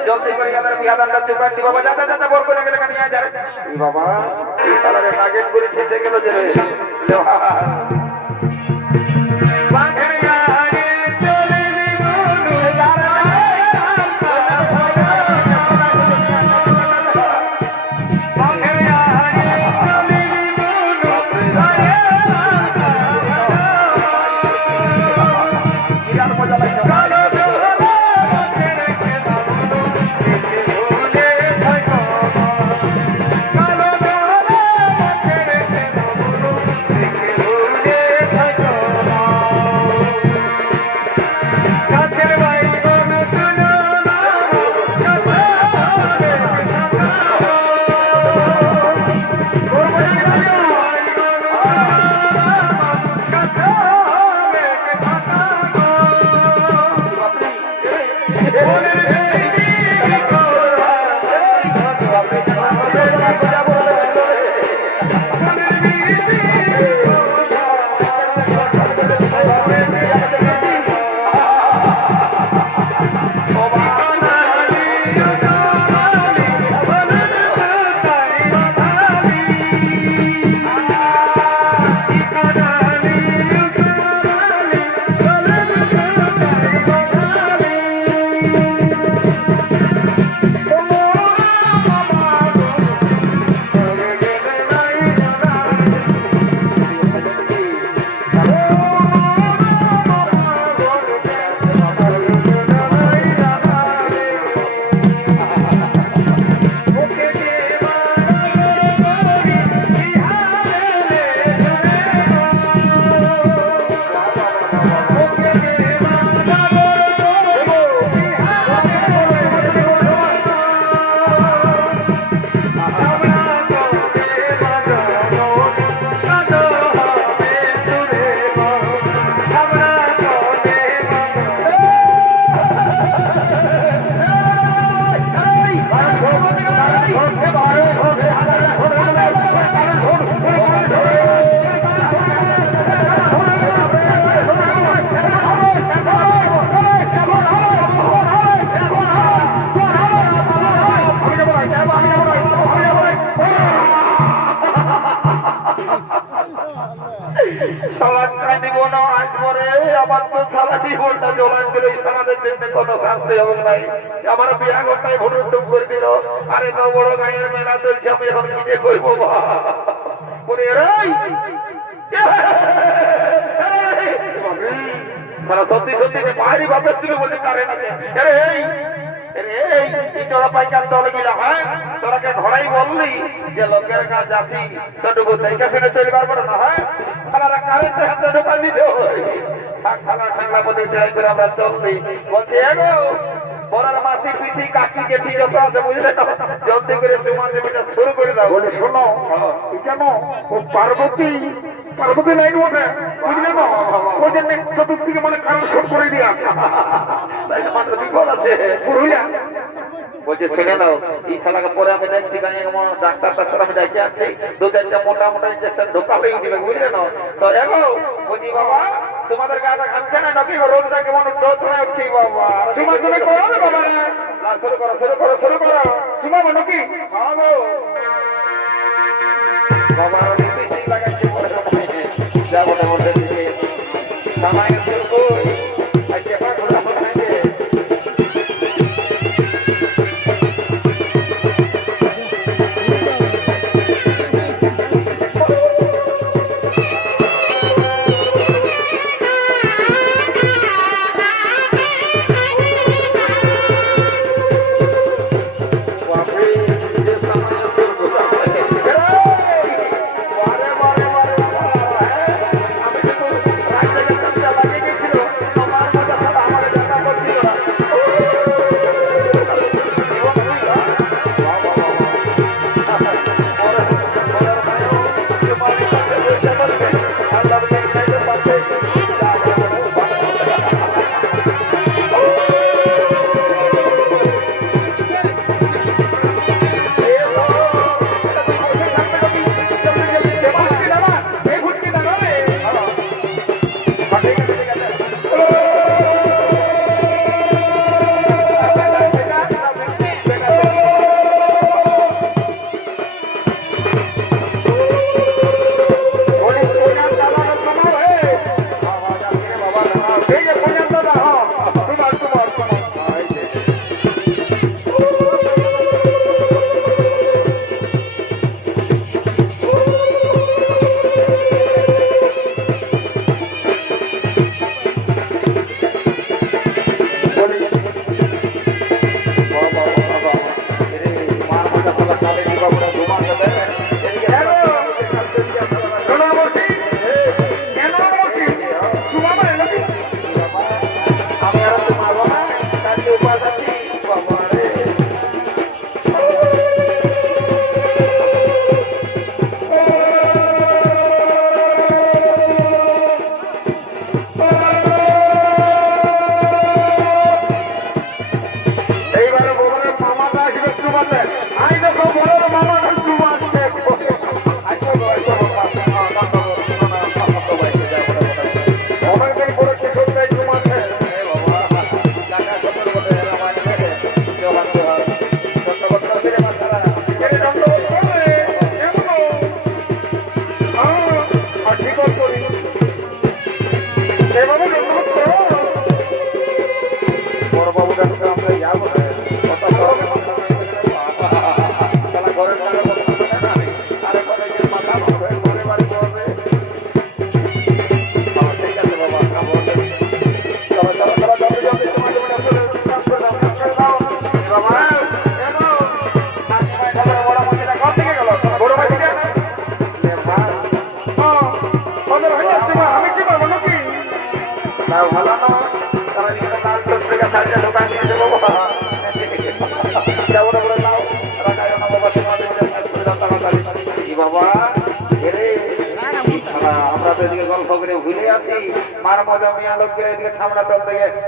জলদি করে আমাদের বিয়াদানটা চুকাই দি বাবা যাতে যাতে বর করে গেলে নিয়ে যায় এই বাবা এই সালারে নাগেন করে খেতে গেল যে রে জীবনটা জোলান দিল এই সমাজের জন্য কত শাস্তি হবে ভাই আমার বিয়া ঘরটাই ভুল টুক করে দিল আরে তো বড় গায়ের মেলা চলছে আমি এখন কি যে করবো বলে সারা সত্যি সত্যি বাইরে বাপের দিকে বলতে পারে না চড়া পাইকার দলে গেলা হ্যাঁ তোরাকে ঘরেই বললি যে লোকের কাজ আছি তোটুকু দেখে শুনে চলে পারবো না হ্যাঁ সারা কারেন্ট হাতে ঢোকা দিতে হয় সারা ঠান্ডা পথে ট্রাই করে আমরা চললি বলছে এগো বলার মাসি পিসি কাকি জেঠি যত আছে বুঝলে তো জলদি করে চুমা দেবেটা শুরু করে দাও বলে শোনো কেন ও পার্বতী পার্বতী নাই ওঠে বুঝলে না ওই জন্য চতুর্দিকে মানে কারণ শোধ করে দিয়ে আছে তাই মাত্র বিপদ আছে পুরুলিয়া বলছে শুনে নাও এই শালাকে পরে আমি দেখছি গাড়ি ডাক্তার টাক্তার আমি দেখে আসছি দু চারটা মোটা মোটা ইঞ্জেকশন ঢোকালেই উঠিবে বুঝলে না তো এগো বুঝি বাবা তোমাদের গাটা খাচ্ছে না নাকি রোদটা কেমন চোখে উঠছি বাবা তোমার তুমি করো না বাবা না শুরু করো শুরু করো শুরু করো তোমার নাকি হ্যাঁ গো বাবা লিপস্টিক লাগাচ্ছে পরে যাবো না বলতে দিকে সময় শুরু কই আজকে পাঠ করা হবে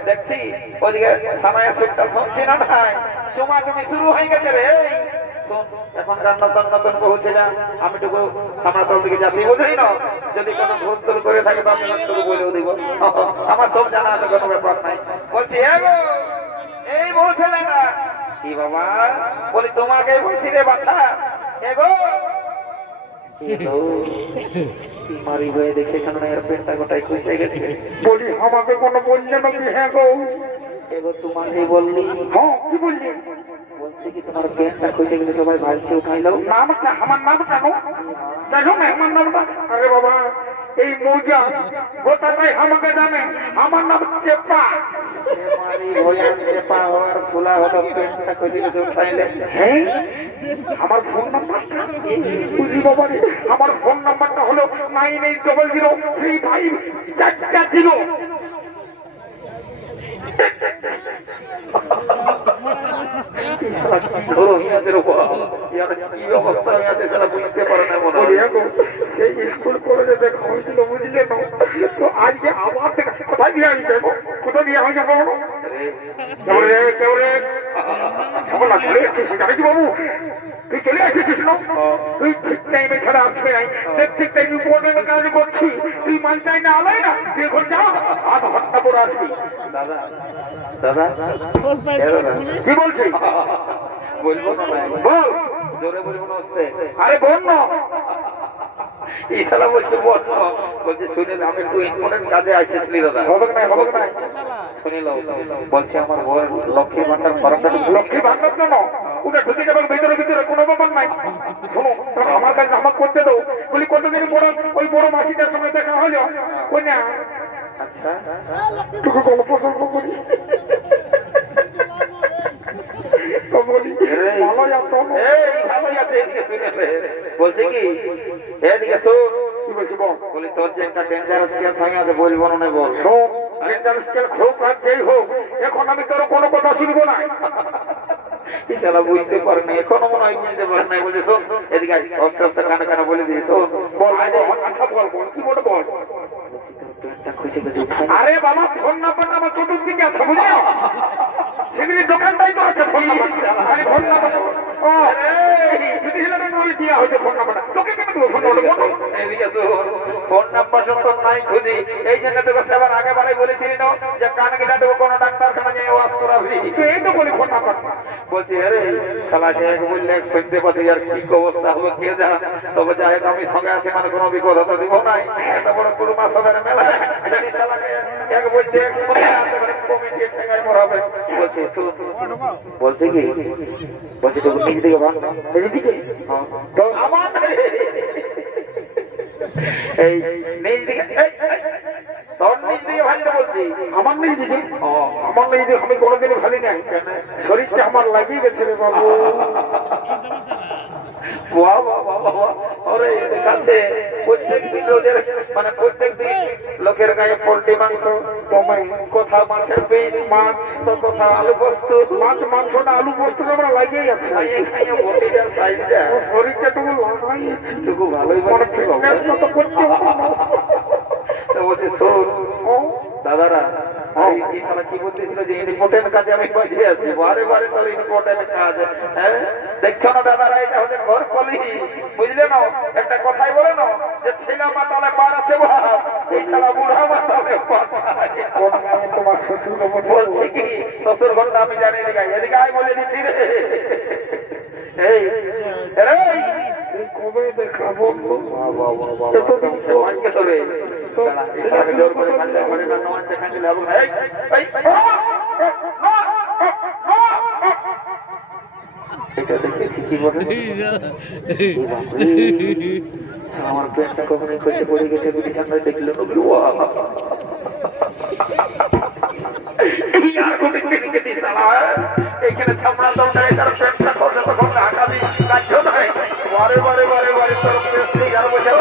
দেখছি ওইদিকে সামায়ের সুখটা শুনছি না ভাই চুমা তুমি শুরু হয়ে গেছে রে এখনকার নতুন নতুন পৌঁছে না আমি টুকু সামনাতল দিকে যাচ্ছি বুঝলি না যদি কোনো ভুল টুল করে থাকে তো আমি একটু বলেও দিব আমার সব জানা আছে কোনো ব্যাপার নাই বলছি এই বলছে না কি বাবা বলি তোমাকে বলছি রে বাছা এগো মারি হয়ে দেখে শোনো এর পেটটা গোটাই খুশে গেছে। বলি আমাকে কোনো বললে নাকি? হ্যাঁ গো। এবার তোমাকেই বললি। হ্যাঁ কি বললি? বলছে কি তোমার পেটটা খুশে গেছে, সবাই ভাইকে উঠাইলো। নামটা আমার নাম কেন? দেখো না আমার নামটা। আরে বাবা এই মৌজা গোটাটাই আমাকে জানে। আমার নাম চেপা। মারি হয়ে চেপা হওয়ার ফুলা হতো, পেটটা খুশে গেছে উঠাইলে। হ্যাঁ আমার ফোন নাম্বারটা বুঝি বাবা রে। আমার ফোন নাম্বারটা হলো 980035 ধরো হিয়াদের উপর ইয়ার কি অবস্থা হয়েছে সেটা বুঝতে পারে না মনে হয়। সেই স্কুল কলেজে দেখা হয়েছিল বুঝলে না? তো আজকে আবার কোথায় দিয়ে আমি যাবো? কোথায় দিয়ে আমি যাবো? বাবু তুই চলে আসিস না? তুই ঠিক টাইমে ছাড়া আসবে নাই। ঠিক টাইম ইম্পর্টেন্ট কাজ করছি। তুই মানটাই না আলাই না, তুই এখন যা 8 ঘন্টা পরে আসবি। দাদা দাদা কি বলছিস? বলবো না বল। জোরে বলবো না আসতে। আরে বল না। এই শালা বলছে বল না। বলছে শুনে আমি একটু ইম্পর্টেন্ট কাজে আইসিসলি দাদা। হবে না হবে না। শুনে নাও। বলছে আমার বউ লক্ষ্মী ভান্ডার ফর্মটা লক্ষ্মী ভান্ডার জন্য ওটা ঢুকে যাবার ভিতরে ভিতরে কোনো ব্যাপার নাই। শোনো আমার কাছে আমার করতে দাও। বলি কতদিন বড় ওই বড় মাসিটার সঙ্গে দেখা হলো। ওই না আচ্ছা তোকে গল্প সল্প করি। বলছে কি এদিকে শোন। কি বলছি বল? বলি তোর যে একটা ডেঞ্জারাস কেস হয়ে আছে বলবো না বল। শোন ডেঞ্জারাস কেস হোক আর যেই হোক, এখন আমি তোর কোনো কথা শুনবো না। শালা বুঝতে পারে না, এখনো মনে হয় বুঝতে পারে না। বলছে শোন এদিকে আস্তে আস্তে কানে কানে বলে দিই শোন। বল আচ্ছা বল বল কি বলে বল। খুশি খুশি আরে বাবা ফোন নাম্বারটা আমার চতুর্দিকে আছে বুঝলি? সেদিকে দোকানটাই তো আছে ফোন নাম্বার। আরে ফোন নাম্বার ও যদি হিলারে নয় দিয়া হয়তো ফোন নাম্বারটা তোকে কেন দেবো ফোন নাম্বার? এদিকে ফোন নাম্বার যত নাই খুঁজি। এই জন্য তোকে সেবার আগে বারে বলেছিলি না যে কান কেটে দেবো কোনো ডাক্তারখানা নিয়ে ওয়াশ করাবি। এই তো বলি ফোন নাম্বার। বলছি আরে শালাকে এক বললে এক শুনতে পাচ্ছি আর কি অবস্থা হবে কে যা। তবে যাই হোক আমি সঙ্গে আছি মানে কোনো বিপদ হতে দিব নাই। এত বড় কুরমা সবের মেলা যদি শালাকে এক বলছে এক শুনে কমিটি ঠেঙ্গাই মরাবে। বলছে শুন বলছে কি বলছে তোকে নিজ দিকে ভাঙ এদিকে তো আমার এই নিজ দিকে তোর নিজ দিকে ভাঙতে বলছি। আমার নেই দিদি আমার নেই দিদি আমি কোনোদিনই ভালি নাই। শরীরটা আমার লাগিয়ে গেছে রে বাবু। বাহ বাহ বাহ বাহ। ওরে কাছে প্রত্যেক দিন রোজের মানে প্রত্যেক দিন লোকের গায়ে পোল্ট্রি মাংস কমাই কোথাও মাছের পিস মাছ তো কোথাও আলু পোস্ত মাছ মাংসটা আলু পোস্ত আমরা লাগিয়েই আছে। খাইয়ে খাইয়ে বটিটার সাইজটা শরীরটা টুকু লাগাই টুকু ভালোই মানে বানাচ্ছে ফিটনেস মতো করতে হবে না। তো বলছে শোন দাদারা এই সালা কি বলতেছিল যে ইম্পর্টেন্ট কাজে আমি বাজে আছি। বারে বারে তোর ইম্পর্টেন্ট কাজ। হ্যাঁ দেখছো না দাদারা এটা হচ্ছে ঘর কলি বুঝলে না? একটা কথাই বলে না যে ছেলে মাতালে পার আছে ভাব, এই সালা বুড়া মাতালে তোমার শ্বশুর বলছি কি শ্বশুর ঘরটা আমি জানি এদিকে এদিকে আয় বলে দিচ্ছি রে। এই কবে দেখাবো? জোর করে খাইলে ঘরে রান্না বান্না খাইলে হবে না। এটা দেখেছি কি বলে আমার পেটটা কখনই কষে পড়ে গেছে বুঝি সামনে দেখলো এইখানে সামনা দরকার তার পেটটা কষে তখন আগামী কার্য নয়। বারে বারে বারে বারে তোর পেট আর বোঝা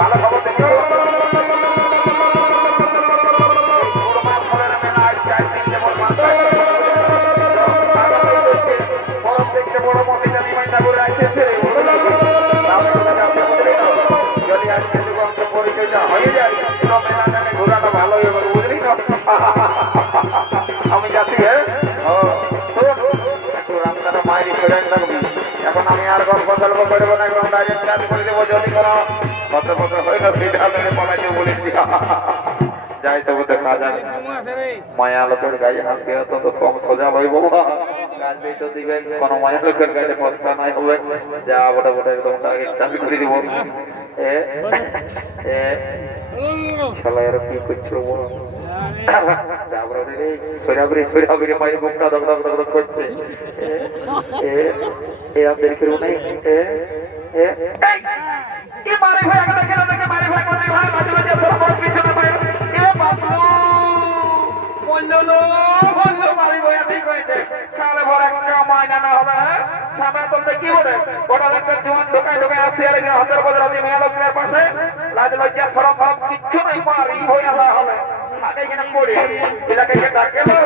ভালো খবর দেখো বড় মতে জানি মাইনা করে আসতেছে যদি আজকে পরিচয়টা হয়ে যায় মেলা জানে ঘোরাটা ভালো হবে বুঝলি না? আমি যাচ্ছি হ্যাঁ একটু রাস্তাটা মাইরি করে রাখবি। এখন আমি আর গল্প করবো না, ডাইরেক্ট করে দেবো যদি কোনো কত কত হইল সেটা মেরে পালাইতে বলেছি যাই তবু দেখা যাক মায়া লোকের গায়ে হাত দিয়ে তো কম সোজা হইব কাজ দিয়ে তো দিবেন কোন মায়া লোকের গায়ে পস্তা নাই হবে যা বড় বড় একদম স্টার্ট করে দিব শালার কি করছো তারপরে সৈরাবরি মায়ের বুকটা দগ দগ দগ দগ করছে আমাদের কেউ নাই কি মারে ভাই আগে কেন দেখে মারে ভাই কোথায় ভাই মাঝে মাঝে তোর বড় পিছনে ভাই বাবু বললো মারি ভাই ঠিক হয়েছে কালে বড় একটা মাইনা না হবে সামনে বলতে কি বলে বড় একটা জোয়ান ঢোকায় ঢোকায় আসছে আর এখানে হাতের বদলে আমি মেয়ে লোকের পাশে লাজ লজ্জা সরম ভাব কিচ্ছু নাই মারি ভাই আলা হবে আগে এখানে পড়ে এলাকায় ডাকে লো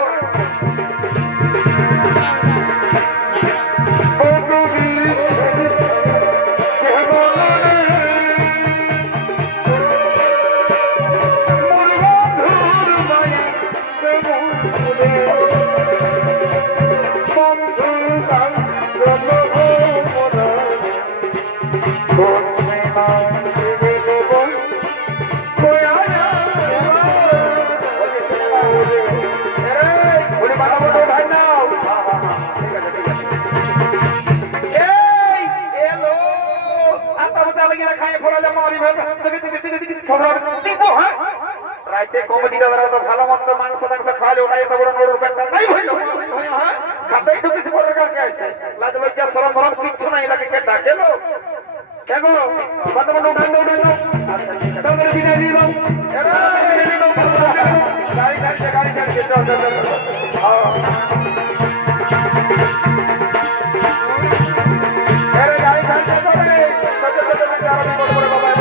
রাইতে কমিটিটা তো ভালো মন্দ মাংস টাংস খাওয়ালে ওটাই এত বড় নোড়ের ব্যাগটা নাই হইল খাতাই তো কিছু বড় কাকে আছে লাজ লজ্জা সরম ভরম কিচ্ছু নাই এলাকে কে ডাকেলো এগো কত বড় উঠান উঠান তাহলে বিদায় দিল গাড়ি ছাড়ছে চল চল চল গাড়ি ছাড়ছে বড় বড় বাবা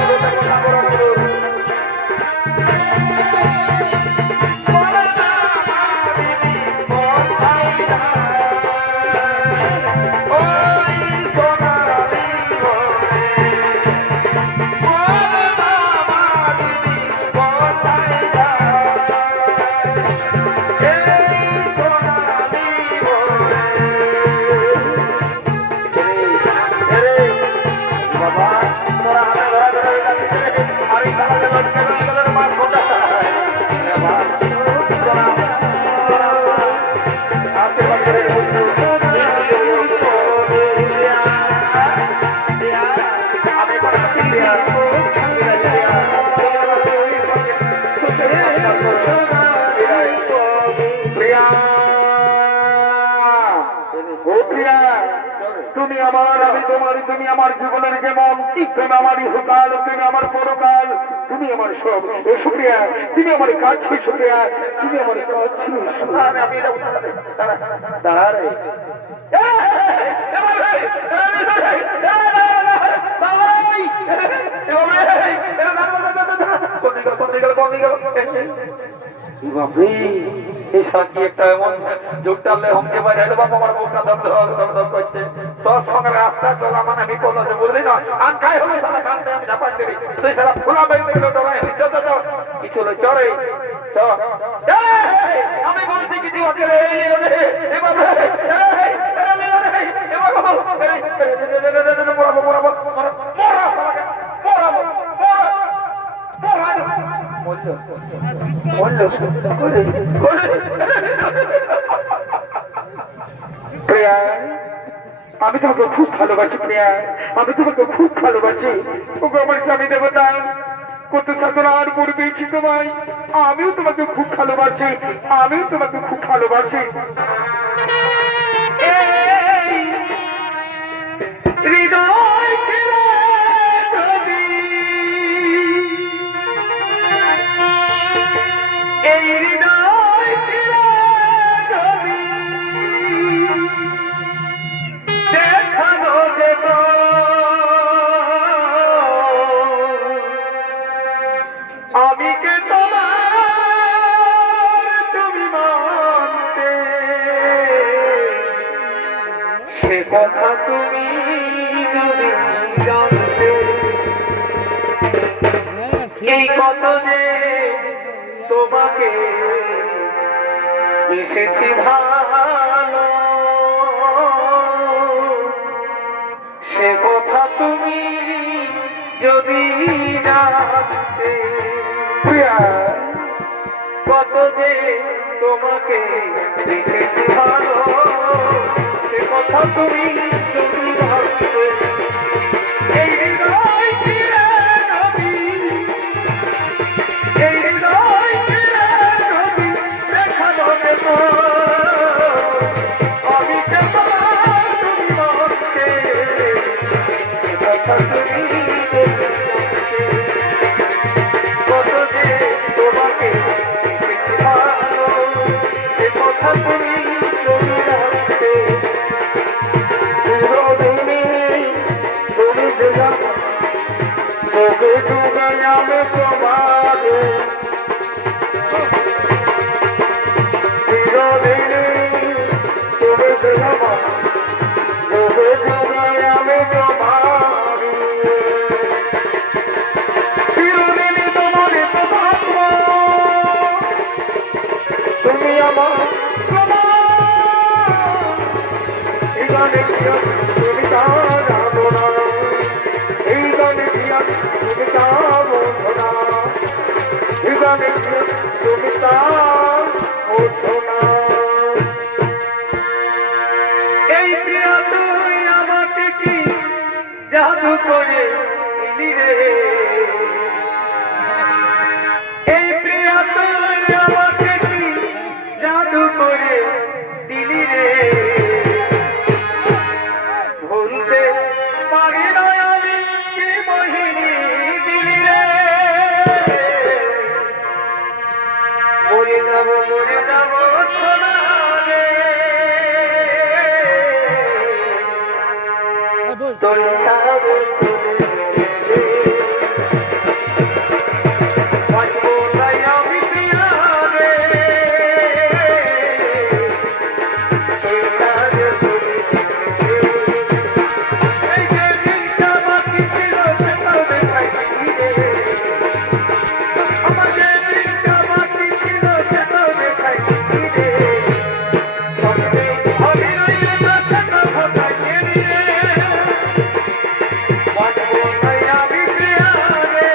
তুমি আমার আমি তোমার তুমি আমার জীবনের যেমন তুমি আমার ইহকাল তুমি আমার পরকাল তুমি আমার সব এ শুক্রিয়া তুমি আমার কাছে শুক্রিয়া তুমি আমার কাছে আমি দাঁড়ারে একটা এমন যোগ টানলে হমকে পারে বাবা আমার মুখটা দম দম করছে তোর সঙ্গে রাস্তা চলা মানে বিপদ আছে বুঝলি না আন খাই হলে সারা কানতে আমি ঝাপাই দেবি তুই সারা ফুলা বেঁধে গেল ডরাই কিছু হলো চড়ে চ আমি বলছি কিছু আছে রে আমি তোমাকে খুব ভালোবাসি প্রিয়া আমি তোমাকে খুব ভালোবাসি ওকে আমার স্বামী দেবতা কত সাধনা আর করে পেয়েছি তোমায় আমিও তোমাকে খুব ভালোবাসি আমিও তোমাকে খুব ভালোবাসি হৃদয় এই হৃদয় দেখানো যেত আমি কে তোমার তুমি মানতে সে কথা তুমি যদি জানতে এই কত যে তোমাকে এসেছি ভালো সে কথা তুমি যদি যে তোমাকে দেখেছি ভালো সে কথা তুমি যদি ভাবতে এই হৃদয় ফিরে নবী এই হৃদয় ফিরে নবী দেখা যাবে তো আমি কেবল তুমি মনকে সে কথা তুমি দেখেছি কত যে তোমাকে দেখেছি ভালো সে কথা তুমি যদি ভাবতে চিরদিনই তুমি যে জানো তোকে যুগে আমি তোমাকে চিরদিনই তুমি যে জানো তোকে যুগে আমি তোমাকে চিরদিনই তোমাকে তো থাকবো তুমি আমার এই গানে তুমি তা জানো না এই গানে তুমি তা বোঝো না এই গানে তুমি তা বোঝো না এই প্রিয়া তুই আমাকে কি জাদু করে দিলি রে এই প্রিয়া তুই আমাকে কি জাদু করে দিলি রে ভুলতে পারি না আমি কি মোহিনী দিলি রে মরে যাব সোনা রে তোর ছাড়ো বাঁচবো তাই আমি প্রিয়া রে তোর ছাড়ো এই যে দিনটা বাকি ছিল সেটাও দেখাইছি রে আমার যে দিনটা বাকি ছিল সেটাও দেখাইছি রে সঙ্গে আমি রইলে না সেটা ভাবাইছি রে বাঁচবো তাই আমি প্রিয়া রে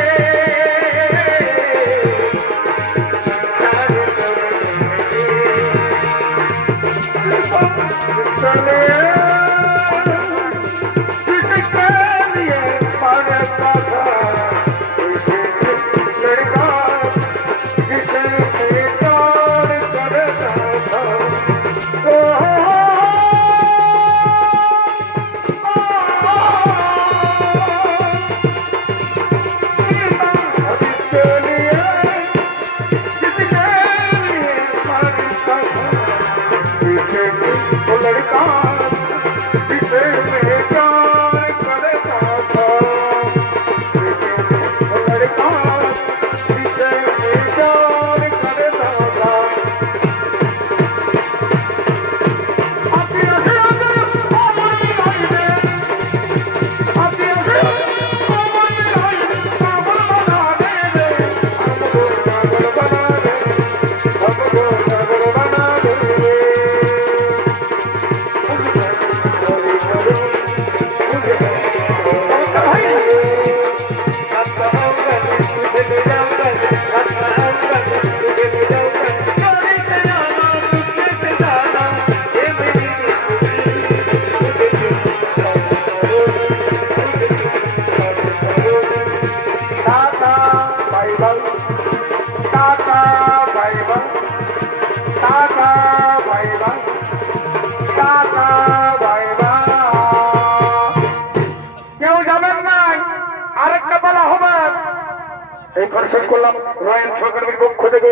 এই শেষ করলাম রয়্যাল সরকারের পক্ষ থেকে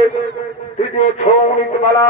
তৃতীয় ছৌ মালা